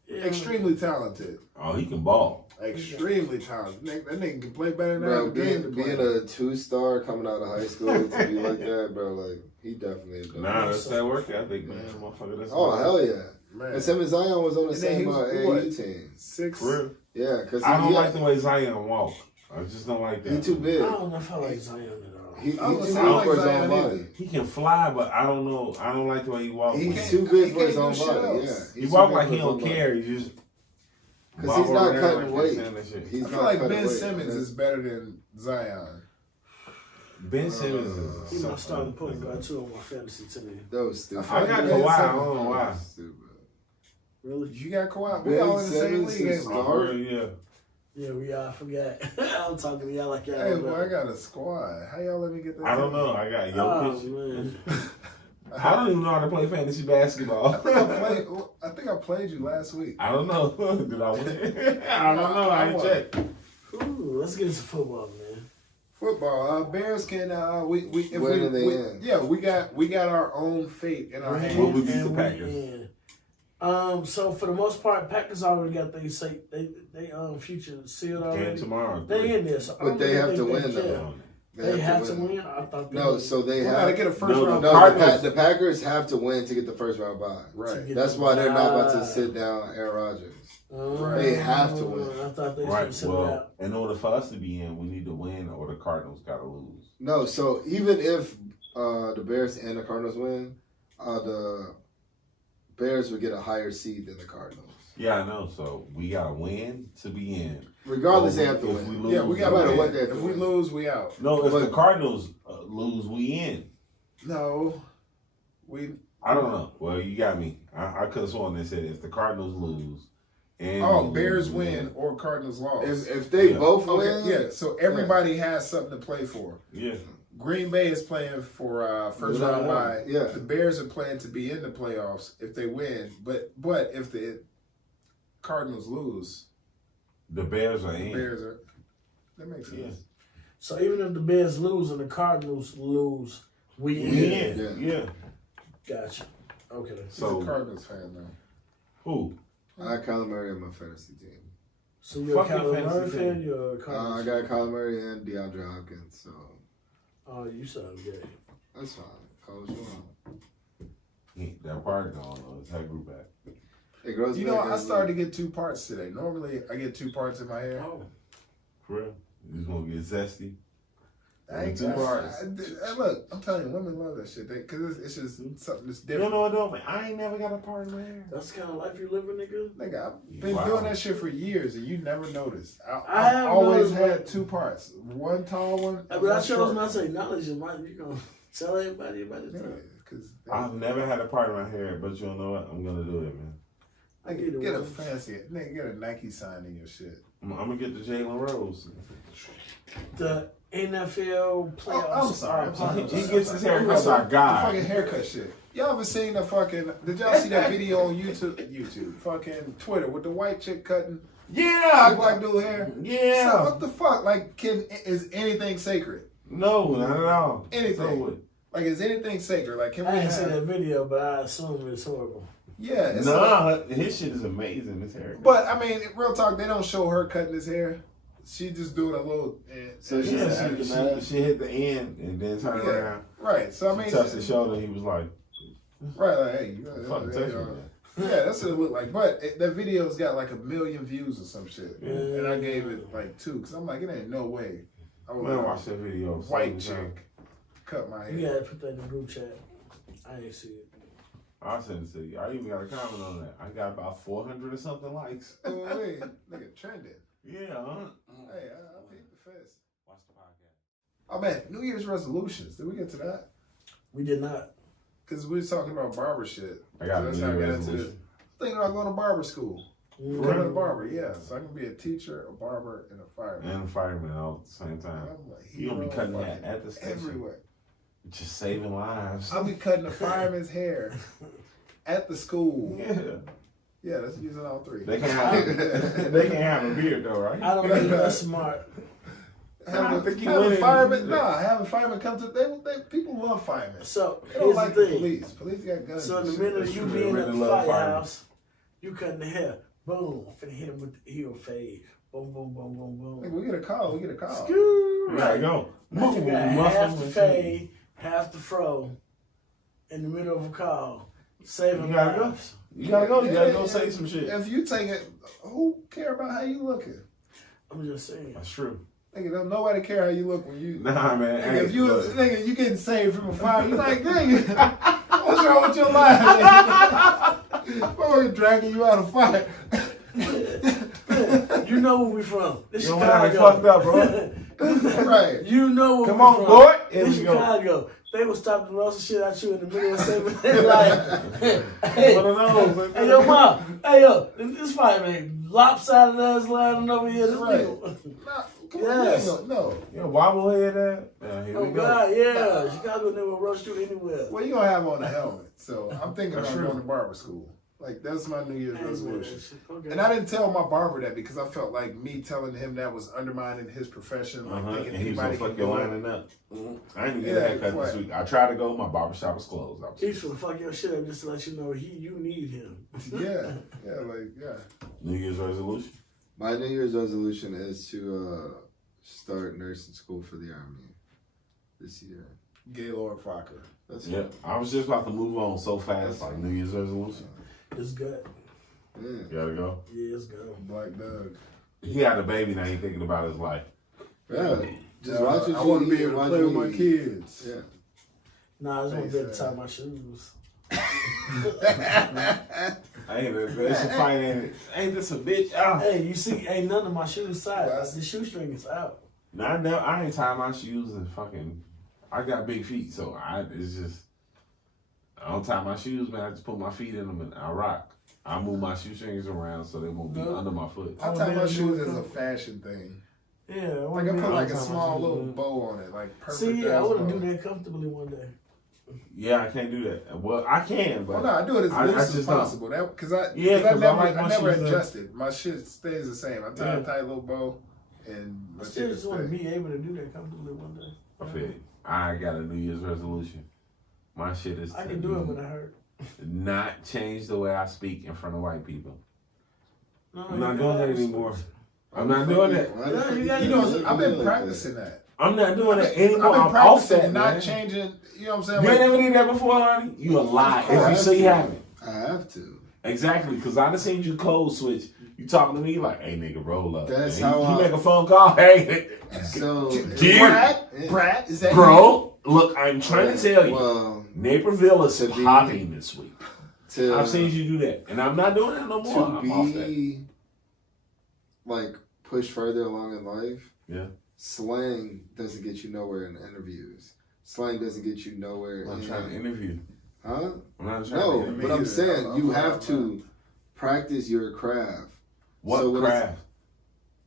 yeah. Extremely talented. Oh, he can ball. Extremely talented. That nigga can play better than I Bro, ever dreamed to being play. a 2-star coming out of high school to be like that, bro, like he definitely is. Nah, that's that work ethic, man. Motherfucker, that's Oh hell yeah! Man. And Sam and Zion was on the And then he same was, AAU what? team. 6. For real. Yeah, because I don't like the way Zion walk. I just don't like that. he too big. I don't know if I like Zion at all. He I was too gonna big say, for his I don't own like Zion body. He can fly, but I don't know. I don't like the way he walks. He's can't- too big he for his can't own do body. shit Yeah, else. He He's walk too like big he for his don't own care. He just Because he's bob not over there cutting like weight. saying that shit. He's I feel not like cutting Ben weight. Simmons is better than Zion. Ben Simmons He's is my something. starting point guard too on my fantasy team. That was stupid. I got Kawhi. I don't know why. Stupid. Really? You got Kawhi. We Ben all in the same Simmons league, is ain't we? star. Oh, yeah. Yeah, we are. I forgot. I'm talking to y'all like y'all. Hey, boy, I got a squad. How y'all let me get that? I don't team? know. I got Oh, Jokic. man. I don't even know how to play fantasy basketball. I think I played you last week. I don't know. Did I win? I don't know. I ain't checked. Ooh, let's get into football, man. Football. Bears can. Where do they end? Yeah, we got our own fate in our hands. Well, we beat And the Packers. win. So for the most part, Packers already got they future sealed And already. tomorrow. They in there, so I But don't they think have to win, care. though. They have to win. I thought they No, did. so they We have gotta get a first No, round. the No, Cardinals- the Packers have to win to get the first round bye. Right. That's why they're not about to sit down Aaron Rodgers. They have to win. I thought they Right. should sit Well, out. in order for us to be in, we need to win, or the Cardinals got to lose. No, so even if the Bears and the Cardinals win, the Bears would get a higher seed than the Cardinals. Yeah, I know. So we got to win to be in. Regardless, they have to If win. we lose, Yeah, we got No matter to what win. they have to If we win. lose, we out. No, if But- the Cardinals lose, we in. No, we. I don't know. Well, you got me. I could have sworn they said if the Cardinals lose and Oh, we Bears lose, we win or Cardinals lost. If they Yeah. both Okay, win, yeah. So everybody has something to play for. Yeah. Green Bay is playing for first round bye. Yeah. The Bears are playing to be in the playoffs if they win. But if the Cardinals lose, The Bears are the in. Bears are. That makes sense. Yeah. So even if the Bears lose and the Cardinals lose, we We in. in. Yeah. Gotcha. Okay. He's So a Cardinals fan now. who? I got Kyler Murray on my fantasy team. So you're a Fuck your Kyler Murray fantasy fan, team. you're a I Cardinals got Kyler Murray and DeAndre Hopkins, so Oh, you sound gay. that's fine. Call it wrong. That part gone. His hair grew back. It grows You back know, I every started to get 2 parts today. Normally, I get 2 parts in my hair. Oh. For real? You just gonna get zesty? I ain't 2 parts. Look, I'm telling you, women love that shit. Because it's just something that's You different. know what though? I ain't never got a part in my hair. That's the kind of life you living, nigga? Nigga, I've been Wow. doing that shit for years and you never noticed. I I've have always noticed, had 2 parts. One tall one. But one I chose short. not to acknowledge it, man. You gonna tell everybody about it. Nigga, 'cause I've never had a part in my hair, but you know what? I'm gonna do it, man. I get it. get a once. fancy, nigga, get a Nike sign in your shit. I'm gonna get the Jalen Rose. The NFL playoffs. I'm sorry. He gets his hair I'm cut sorry. by The God. fucking haircut shit. Y'all ever seen the fucking? Did y'all see that video on YouTube, fucking Twitter with the white chick cutting the Yeah, black dude hair? So yeah. what the fuck? Like, is anything sacred? No, not at all. Anything. So what? Like, is anything sacred? Like, can we I didn't have? see that video, but I assume it's horrible. Yeah, it's like- Nah, his shit is amazing. His hair. but I mean, real talk, they don't show her cutting his hair. She just doing a little. So yeah, she's after she that. hit the end and then turned Yeah. around. Right. So I mean, She touched his shoulder. He was like, right? Like, hey, "Fucking touch me, man." yeah, that's what it looked like. But that video's got like 1 million views or some shit, Yeah. and I gave it like 2 because I'm like, it ain't no way I would Man, let watch that video. white So, chick cut my You hair. gotta put that in the group chat. I didn't see it. I'll send it to you. I even got a comment on that. I got about 400 or something likes. Oh, wait, nigga, trending. Yeah, huh? Hey, I peeped the fist. Watch the podcast. Oh man, New Year's resolutions. Did we get to that? We did not. Because we was talking about barber shit. I got So a that's New how I Year's got into resolution. Thinking about going to barber school. Mm. Becoming a barber, yeah. So I can be a teacher, a barber, and a fireman. And fireman all at the same time. I'm like, You gonna be hero cutting that fucking at the station. everywhere. Just saving lives. I'll be cutting the fireman's hair at the school. Yeah. Yeah, that's using all 3. They can't have they can't have a beard though, right? I don't think that's smart. I think you Have a win. fireman. Nah, have a fireman come to. They people love firemen. So They don't here's like the the thing. police. Police got guns. So in and the shit. minute That's of you true. being They in really the love firehouse, you cutting the hair. Boom. I'm finna hit him with the heel fade. Boom, boom, boom, boom, Nigga, boom. we get a call. We get a call. Screw. You gotta go. Now you got Muffle half the and fade, half the fro, in the middle of a call, saving You gotta go. lives. You gotta go. You gotta Yeah, go yeah. say some shit. If you take it, who care about how you looking? I'm just saying. That's true. Nigga, don't nobody care how you look when you. Nah, man. Nigga, Hey, if you was, look. nigga, you getting saved from a fire, you like, nigga, what's wrong with your life? Nigga? Why are you dragging you out of fire? You know where we from. This You don't have it Chicago. fucked up, bro. Right. You know where Come we on, from. boy. Here This we go. Chicago. they would stop the roast shit at you in the middle of saving. They like, hey, One of those. hey, yo, mom, hey, yo, this fight, man, lopsided ass landing over here. This Right. nigga. Nah, come Yes. on, no. Yeah, wobblehead that. Yeah, here Oh, we go. God, yeah. Chicago never roast you anywhere. Well, you gonna have on a helmet, so I'm thinking That's about true. going to barber school. Like that's my New Year's Hey, man, resolution. okay. And I didn't tell my barber that because I felt like me telling him that was undermining his profession. Like thinking And he was anybody gonna can fuck your do it. lining up. I ain't even get Yeah, a haircut this what? week. I tried to go, my barbershop was closed. He's gonna fuck your shit up just to let you know you need him. Yeah. New Year's resolution. My New Year's resolution is to start nursing school for the Army this year. Gaylord Fokker. That's Yeah, I was just about to move on so fast, like New Year's resolution. It's good. Yeah. You gotta go. Yeah, it's good. Black Doug. He had a baby now. He thinking about his life. Yeah. Just watch what I you want to eat be and able to watch play with what my you eat. kids. Yeah. Nah, I just want to be able to tie my shoes. It's a fight. Ain't this a bitch? Oh. Hey, you see, ain't none of my shoes tied. Yes. The shoestring is out. No, I ain't tie my shoes and fucking. I got big feet, so it's just. I don't tie my shoes, man. I just put my feet in them and I rock. I move my shoestrings around so they won't be No. under my foot. I tie my shoes as a fashion thing. Yeah, Like I put like a tie my small shoes, little man. bow on it, like perfect. See, I ass want to bow. do that comfortably one day. Yeah, I can't do that. Well, I can, but Well, no, I do it as I loose just as don't. possible. That because I Yeah, 'cause I never like my I never shoes, adjusted. My shit stays the same. I tie Yeah. a tight little bow, and I my still shit just want to stays. be able to do that comfortably one day. I feel it. I got a New Year's resolution. My shit is I to can do it, but I hurt. not change the way I speak in front of white people. No, I'm not doing that anymore. I'm Why not the doing fuck that. why the Yeah, fuck you gotta You do know, it. I've look been like practicing that. I'm not doing that anymore. I've been I'm off practicing that, not man. changing. You know what I'm saying? You Like, ain't never did that before, Lonnie? You a lie. If you say you haven't. I have to. Exactly, because I done seen you code switch. You talking to me like, hey, nigga, roll up. That's And how you I- make a phone call. Hey, So, Brad, is that bro, look, I'm trying to tell you. Well, Naperville is to be- popping this week. to I've seen you do that. And I'm not doing that no more. to I'm off that. be like pushed further along in life. Yeah. Slang doesn't get you nowhere in interviews. Slang doesn't get you nowhere. I'm not trying to interview. Huh? I'm not trying No, to interview. but I'm either. saying I'm you fine, have I'm to practice your craft. What So when it's- craft?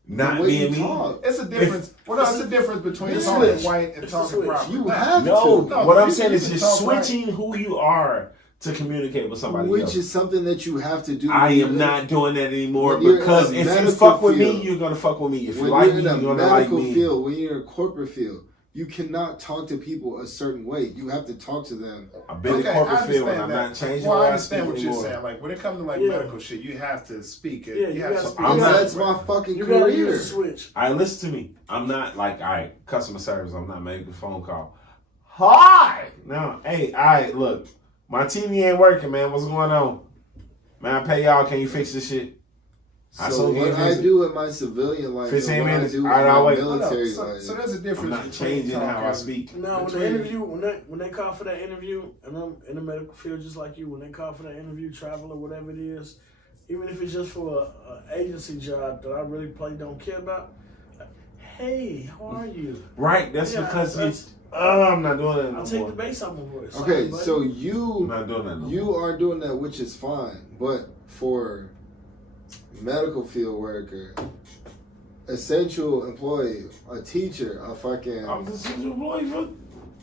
Not the way being you me. talk. It's a difference. Well, no, it's a difference between It's a talking switch. white and It's a talking switch. proper. You have No, to. No, what I'm you- saying you is can just talk right. switching who you are to communicate with somebody Which else. is something that you have to do. I when you're am not doing that anymore when you're in because a if you medical fuck with me, field. you're gonna fuck with me. If you When like you're me, in you're a gonna like medical me. field, when you're in a corporate field, you cannot talk to people a certain way. You have to talk to them. I've been in Okay, corporate I field and understand I'm that. not changing Well, the way I I understand speak what you're anymore. saying. Like when it comes to like Yeah. medical shit, you have to speak it. Yeah, you you have to gotta speak. speak I'm it. not- That's my fucking You gotta career. use the switch. I listen to me. I'm not like, all right, customer service. I'm not making a phone call. Hi. No, hey, all right, look, my TV ain't working, man. What's going on? Man, I pay y'all. Can you fix this shit? I So sold you what a I visit. do in my civilian life, 15 and what I minutes. do in All right, my I'll wait. military so, life. so there's a difference. I'm not between changing how I talking- speak. No, when the Between- interview, when they call for that interview, and I'm in the medical field just like you, when they call for that interview, travel or whatever it is, even if it's just for a agency job that I really don't care about, hey, how are you? Right? That's Yeah, because that's- it's. I'm not doing that no I'll take more. the bass out my voice. Okay, Sorry, buddy. so I'm not doing that no you more. are doing that, which is fine. But for medical field worker, essential employee, a teacher, a fucking I'm just a employee for.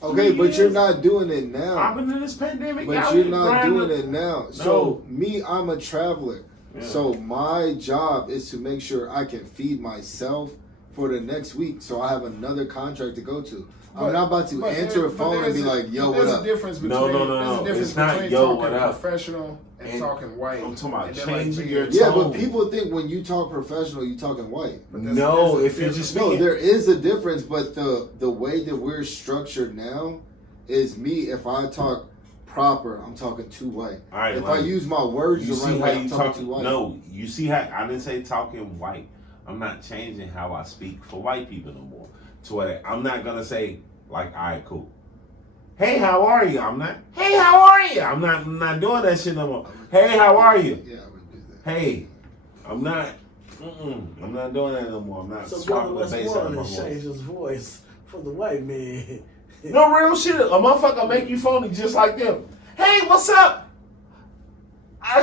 okay, 3 but you're years. not doing it now. I've been in this pandemic. But out you're here not grinding. doing it now. So me, I'm a traveler. Yeah. So my job is to make sure I can feed myself for the next week, so I have another contract to go to. I'm not about to but answer there- a phone but and be there's like, "Yo, but what there's up?" a difference between No. There's a difference It's not, between "Yo, talking what up?" professional and And talking white. I'm talking about and then, changing being- your Yeah, tone. but people think when you talk professional, you talking white. But there's- No, there's a if you're just No, speaking. there is a difference, but the way that we're structured now is me. If I talk proper, I'm talking too white. All right, If like, I use my words you the see right how way, I'm you talking talk. too white. No, you see how I didn't say talking white. I'm not changing how I speak for white people no more. To where I'm not gonna say like, all right, cool. Hey, how are you? I'm not. Hey, how are you? I'm not doing that shit no more. Hey, how are you? Yeah, I would do that. Hey, I'm not. I'm not doing that no more. I'm not So swapping brother the bass out of Westmoreland my has voice. changed his voice for the white man. No real shit. A motherfucker make you phony just like them. Hey, what's up?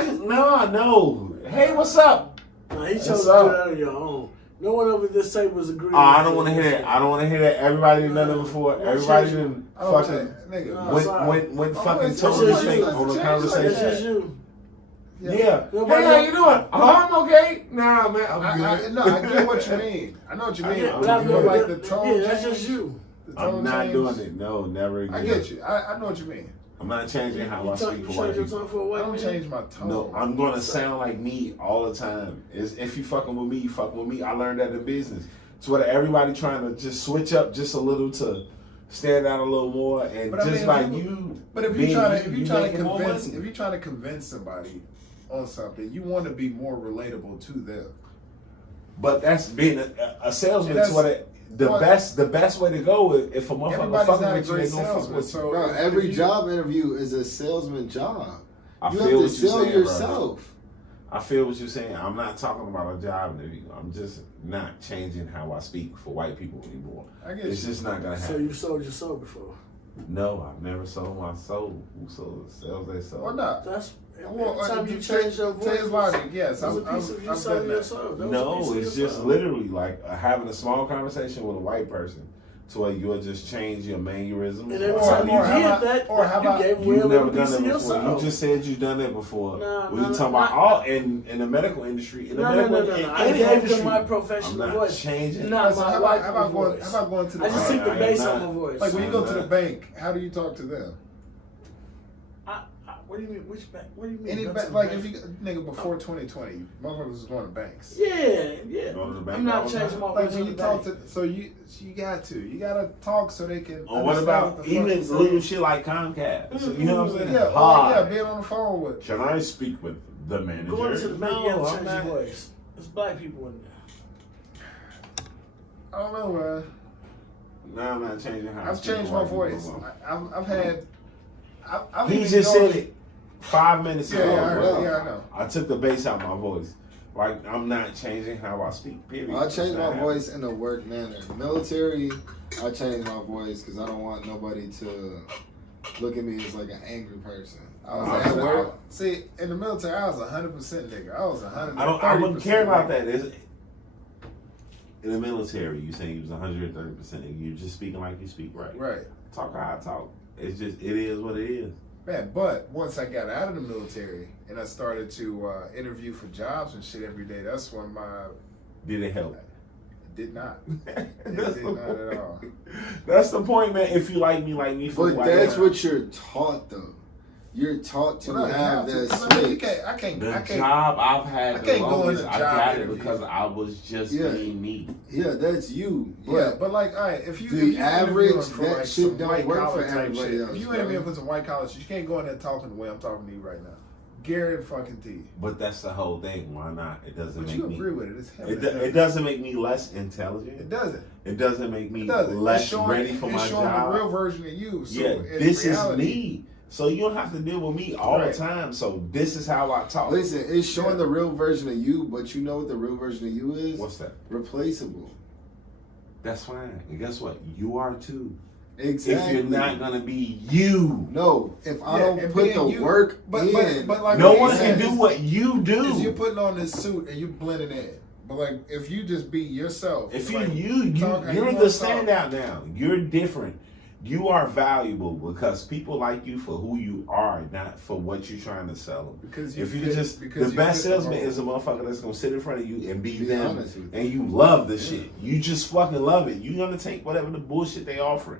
No. Hey, what's up? Nah, he chose to do that on your own. No one over this table is agreeing. Oh, I don't want to hear that. I don't want to hear that. Everybody done done it before. Everybody done fucking went fucking told his face on the That's conversation. just you. Yeah. Hey, how you doing? I'm okay. Nah, man. I get what you mean. I know what you mean. But I know like the tone. Yeah, that's just you. The tone I'm not change. doing it. No, never again. I get you. I know what you mean. I'm not changing how I speak for You white change your people. tone for a white I don't man? change my tone. No, I'm gonna sound like me all the time. If you fucking with me, you fucking with me. I learned that in business. It's what everybody trying to just switch up just a little to stand out a little more, and But I just mean, like if you. But if being you're trying you making more money. if you're trying to convince somebody on something, you want to be more relatable to them. But that's being a salesman. And It's what the best way to go is if a motherfucker Everybody's fucking not a with you, they great gonna fuck salesman. with you. So Bro, if every you- job interview is a salesman job. I You feel have to what you're sell saying, bro. yourself. I feel what you're saying. I'm not talking about a job interview. I'm just not changing how I speak for white people anymore. I get It's you. just not gonna So happen. you sold your soul before. No, I've never sold my soul. Who sells their soul? Or not. That's Well, every time you take- change your voice. take his logic. Yes, It's I'm a piece of you done selling your that. soul. That was a piece No, of it's your just soul. literally like having a small conversation with a white person to where you'll just change your mannerisms. And every Or- time you or how did about- that, or how you about- gave away a You've little never done piece that of your before. soul. You just said you've done that before. Nah, When you nah, talking nah. about all in the medical industry, in the No. medical I any gave industry, them my I'm professional not voice. changing. Not So my how white about going? voice. How about going to the I just bank? took the bass not. on my voice. Like when you go to the Nah. bank, how do you talk to them? What do you mean? Which bank? What do you mean? Any go to bank, the like bank? if you nigga before 2020, motherfuckers was going to banks. Yeah. Go to the bank I'm not all the changing my time. voice Like when on you the talk bank. to, so you gotta talk so they can. Or what understand about the fuck even you're saying. little shit like Comcast? So, you know what I'm saying? Yeah, or Hi. yeah, being on the phone with. Can I speak with the manager? Going to the bank, you have to I'm change your not. voice. There's black people in there. I don't know, man. No, I'm not changing how I I've speak changed to my white people voice. no more. I've had. I've He even just gone- said it 5 minutes ago. Yeah, I bro. heard, I know. I took the bass out my voice. Like, I'm not changing how I speak, period. I It's change not my voice in a work manner. Military, I change my voice because I don't want nobody to look at me as like an angry person. I was like, at work. See, in the military, I was 100% nigga. I was 100. I wouldn't care about that. In the military, you saying you was 130%, and you're just speaking like you speak, right? Right. Talk how I talk. It is what it is. Man, but once I got out of the military and I started to interview for jobs and shit every day, that's when Did it help? did not. It That's did the not point. at all. That's the point, man. If you like me for But who I that's am. what you're taught though. You're taught to Well, I have to. that I mean, you switch. I can't. The I can't. job I've had I the can't go in longest, a I job got it interview. because I was just Yeah. being me. Yeah, that's you. Yeah, but like, all right, if you The if you average, interviewing for that like shit some don't white work collar for type everybody shit, else, if you bro. interviewing for some white college, you can't go in there talking the way I'm talking to you right now. Guaranteed fucking to you. But that's the whole thing. Why not? It doesn't But make you me. agree with it? It's heavy. It doesn't make me less intelligent. It doesn't. It doesn't make me It doesn't. less It's showing, ready for it's my showing job. the real version of you. So Yeah, in this reality, is me. So you don't have to deal with me all Right. the time. So this is how I talk. Listen, it's showing Yeah. the real version of you, but you know what the real version of you is? What's that? Replaceable. That's fine. And guess what? You are too. Exactly. If you're not gonna be you, No, if I Yeah, don't and put being the you- work but in, like no what one you can said do is- what you is you do. putting on this suit and you blending in. But like, if you just be yourself, If like, you're talk how you the wanna talk. standout now. You're different. You are valuable because people like you for who you are, not for what you're trying to sell them. Because you If you fit- just because the you best fit the salesman role. is a motherfucker that's gonna sit in front of you and be Be them, honest with and you love the shit. You just fucking love it. You're gonna take whatever the bullshit they offering.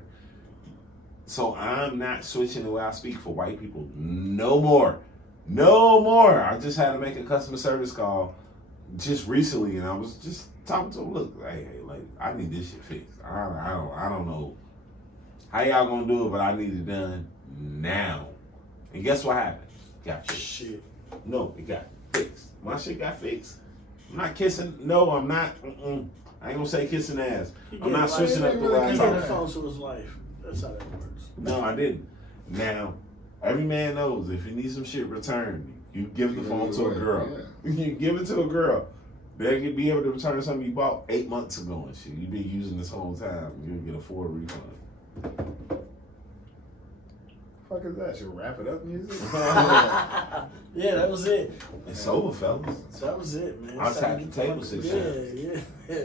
So I'm not switching the way I speak for white people. No more. No more. I just had to make a customer service call just recently, and I was just talking to them. Look, hey, like I need this shit fixed. I don't know how y'all gonna do it, but I need it done now. And guess what happened? Got fixed. Shit. No, it got fixed. My shit got fixed. I'm not kissing. No, I'm not. I ain't gonna say kissing ass. I'm not switching up the way I He talk. gave the phone to his wife. That's how that works. No, I didn't. Now, every man knows if you need some shit returned, you give the phone to a girl. You give it to a girl. They can be able to return something you bought 8 months ago and shit. You've been using this whole time. You'll get a full refund. Fuck is that? Should wrap it up music? Yeah, that was it. It's over, fellas. That was it, man. I'll So tap you the table fucking- 6 Yeah, times. yeah.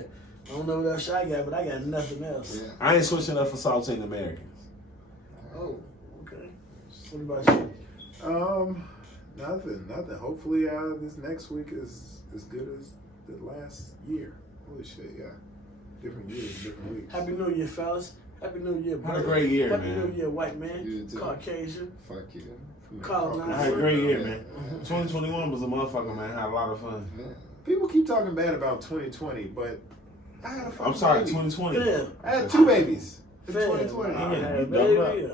I don't know what else I got, but I got nothing else. Yeah. I ain't switching up for saltine Americans. Oh, okay. What about you? Nothing. Hopefully, this next week is as good as the last year. Holy shit, yeah. Different years, different weeks. Happy New Year, fellas. Happy New Year, Had a brother. great year, Happy man. New Year, white man. You too. Caucasian. Fuck you. Colonized. I had a great year, man. 2021 was a motherfucker, man. I had a lot of fun. Yeah. People keep talking bad about 2020, but I had a fucking I'm sorry, baby. 2020. Yeah. I had 2 babies in Fair. 2020. I Yeah, had a you doubled baby.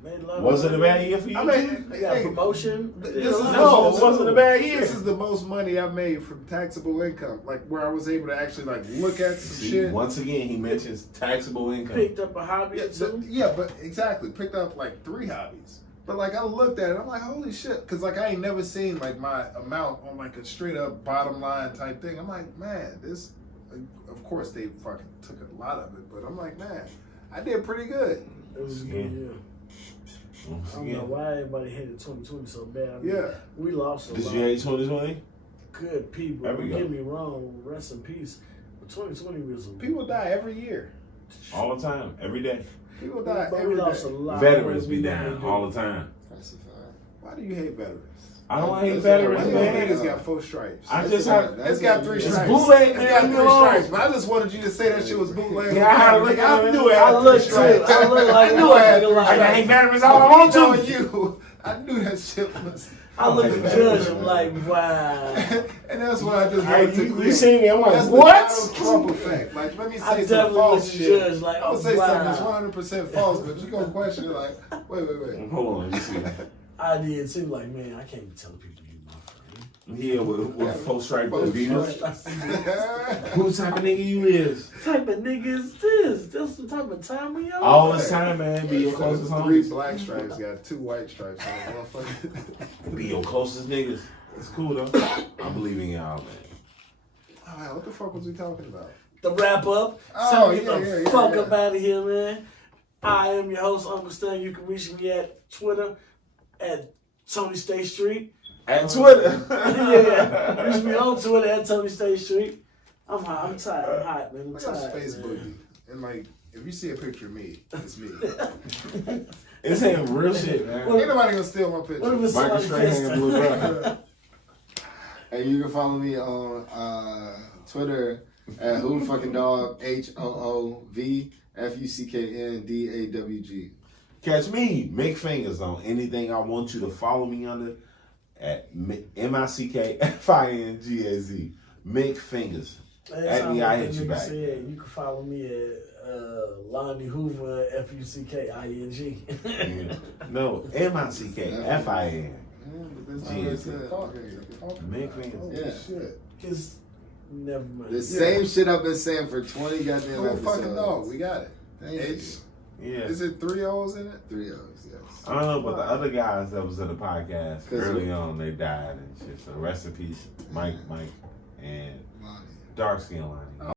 Made love. Was it a bad year for you? I mean, I got a hey, promotion. this Yeah, is No, it wasn't a bad year. This is the most money I've made from taxable income, like where I was able to actually like look at some See, shit. once again, he mentions taxable income. Picked up a hobby Yeah, or two. yeah, but exactly. Picked up like 3 hobbies. But like I looked at it, I'm like, holy shit, because like I ain't never seen like my amount on like a straight up bottom line type thing. I'm like, man, this. Of course, they fucking took a lot of it, but I'm like, man, I did pretty good. It was a Yeah. good year. Once I don't know again. why everybody hated 2020 so bad. I mean, Yeah. we lost a Did lot you hate 2020? good people. There we Don't go. get me wrong. Rest in peace. But 2020 was a People die every year. All the time, every day. People die But we every lost day. a lot. Veterans more be than we dying do. all the time. Classified. Why do you hate veterans? I don't hate That's veterans, all Why right. man. niggas got 4 stripes? I That's just all have. right. It's got 3 It's stripes. bootleg, It's man. got Leave 3 me alone. stripes. But I just wanted you to say that shit was bootleg. Yeah, I had to look at it. I knew it. I had look 3 too. stripes. I look like I knew I had a 3 motherfucker I like- can hate veterans all I want Knowing to. you, I knew that shit was. I look at the judge. I'm like, wow. And that's why I just Hey, wanted to you clear. see me? I'm like, That's the what? Donald Trump effect. Like, let me I say some definitely false look at the shit. judge like, I'm oh, gonna say something that's wow. 100% false, but you gonna question it like, wait. Hold on, let me see. I did too. Like, man, I can't be telling people you my friend. Yeah, with 4 stripe Four Adidas. What Who type of nigga you is? type of nigga is this? That's the type of time we on. All the time, man. Be your closest 3 homies. black stripes, got 2 white stripes on the motherfucker. Be your closest niggas. It's cool though. I believe in y'all, man. Oh, what the fuck was we talking about? The wrap up. Oh, So get the yeah, fuck yeah. up out of here, man. I am your host, Uncle Stan. You can reach me at Twitter at Tony State Street. At Twitter. Yeah, reach me on Twitter at Tony State Street. I'm hot. I'm tired. I'm hot, man. I'm Look at tired. Facebook. Man. And like, if you see a picture of me, it's me. It's saying real shit, man. Ain't nobody gonna steal my picture. What if it's Michael somebody Strahan, Blue pissed? Brother. And you can follow me on Twitter at Who the Fucking Dog, HOOVFUCKNDAWG. Catch me, Mick Fingers on anything I want you to follow me under at MICKFINGAZ. Mick Fingers. At me, I hit you back. Said, you can follow me at Lonnie Hoover, FUCKING. Yeah. No, MICKFIN. Mick Fingers. Oh, Yeah. shit. Just never mind. The same shit I've been saying for 20 goddamn Who episodes. fucking dog? We got it. Thank you. H. Yeah. Is it 3 O's in it? 3 O's, yes. I don't know, but the other guys that was in the podcast 'Cause early on, they died and shit. So rest in peace, Mike, and Lonnie. dark skin Lonnie.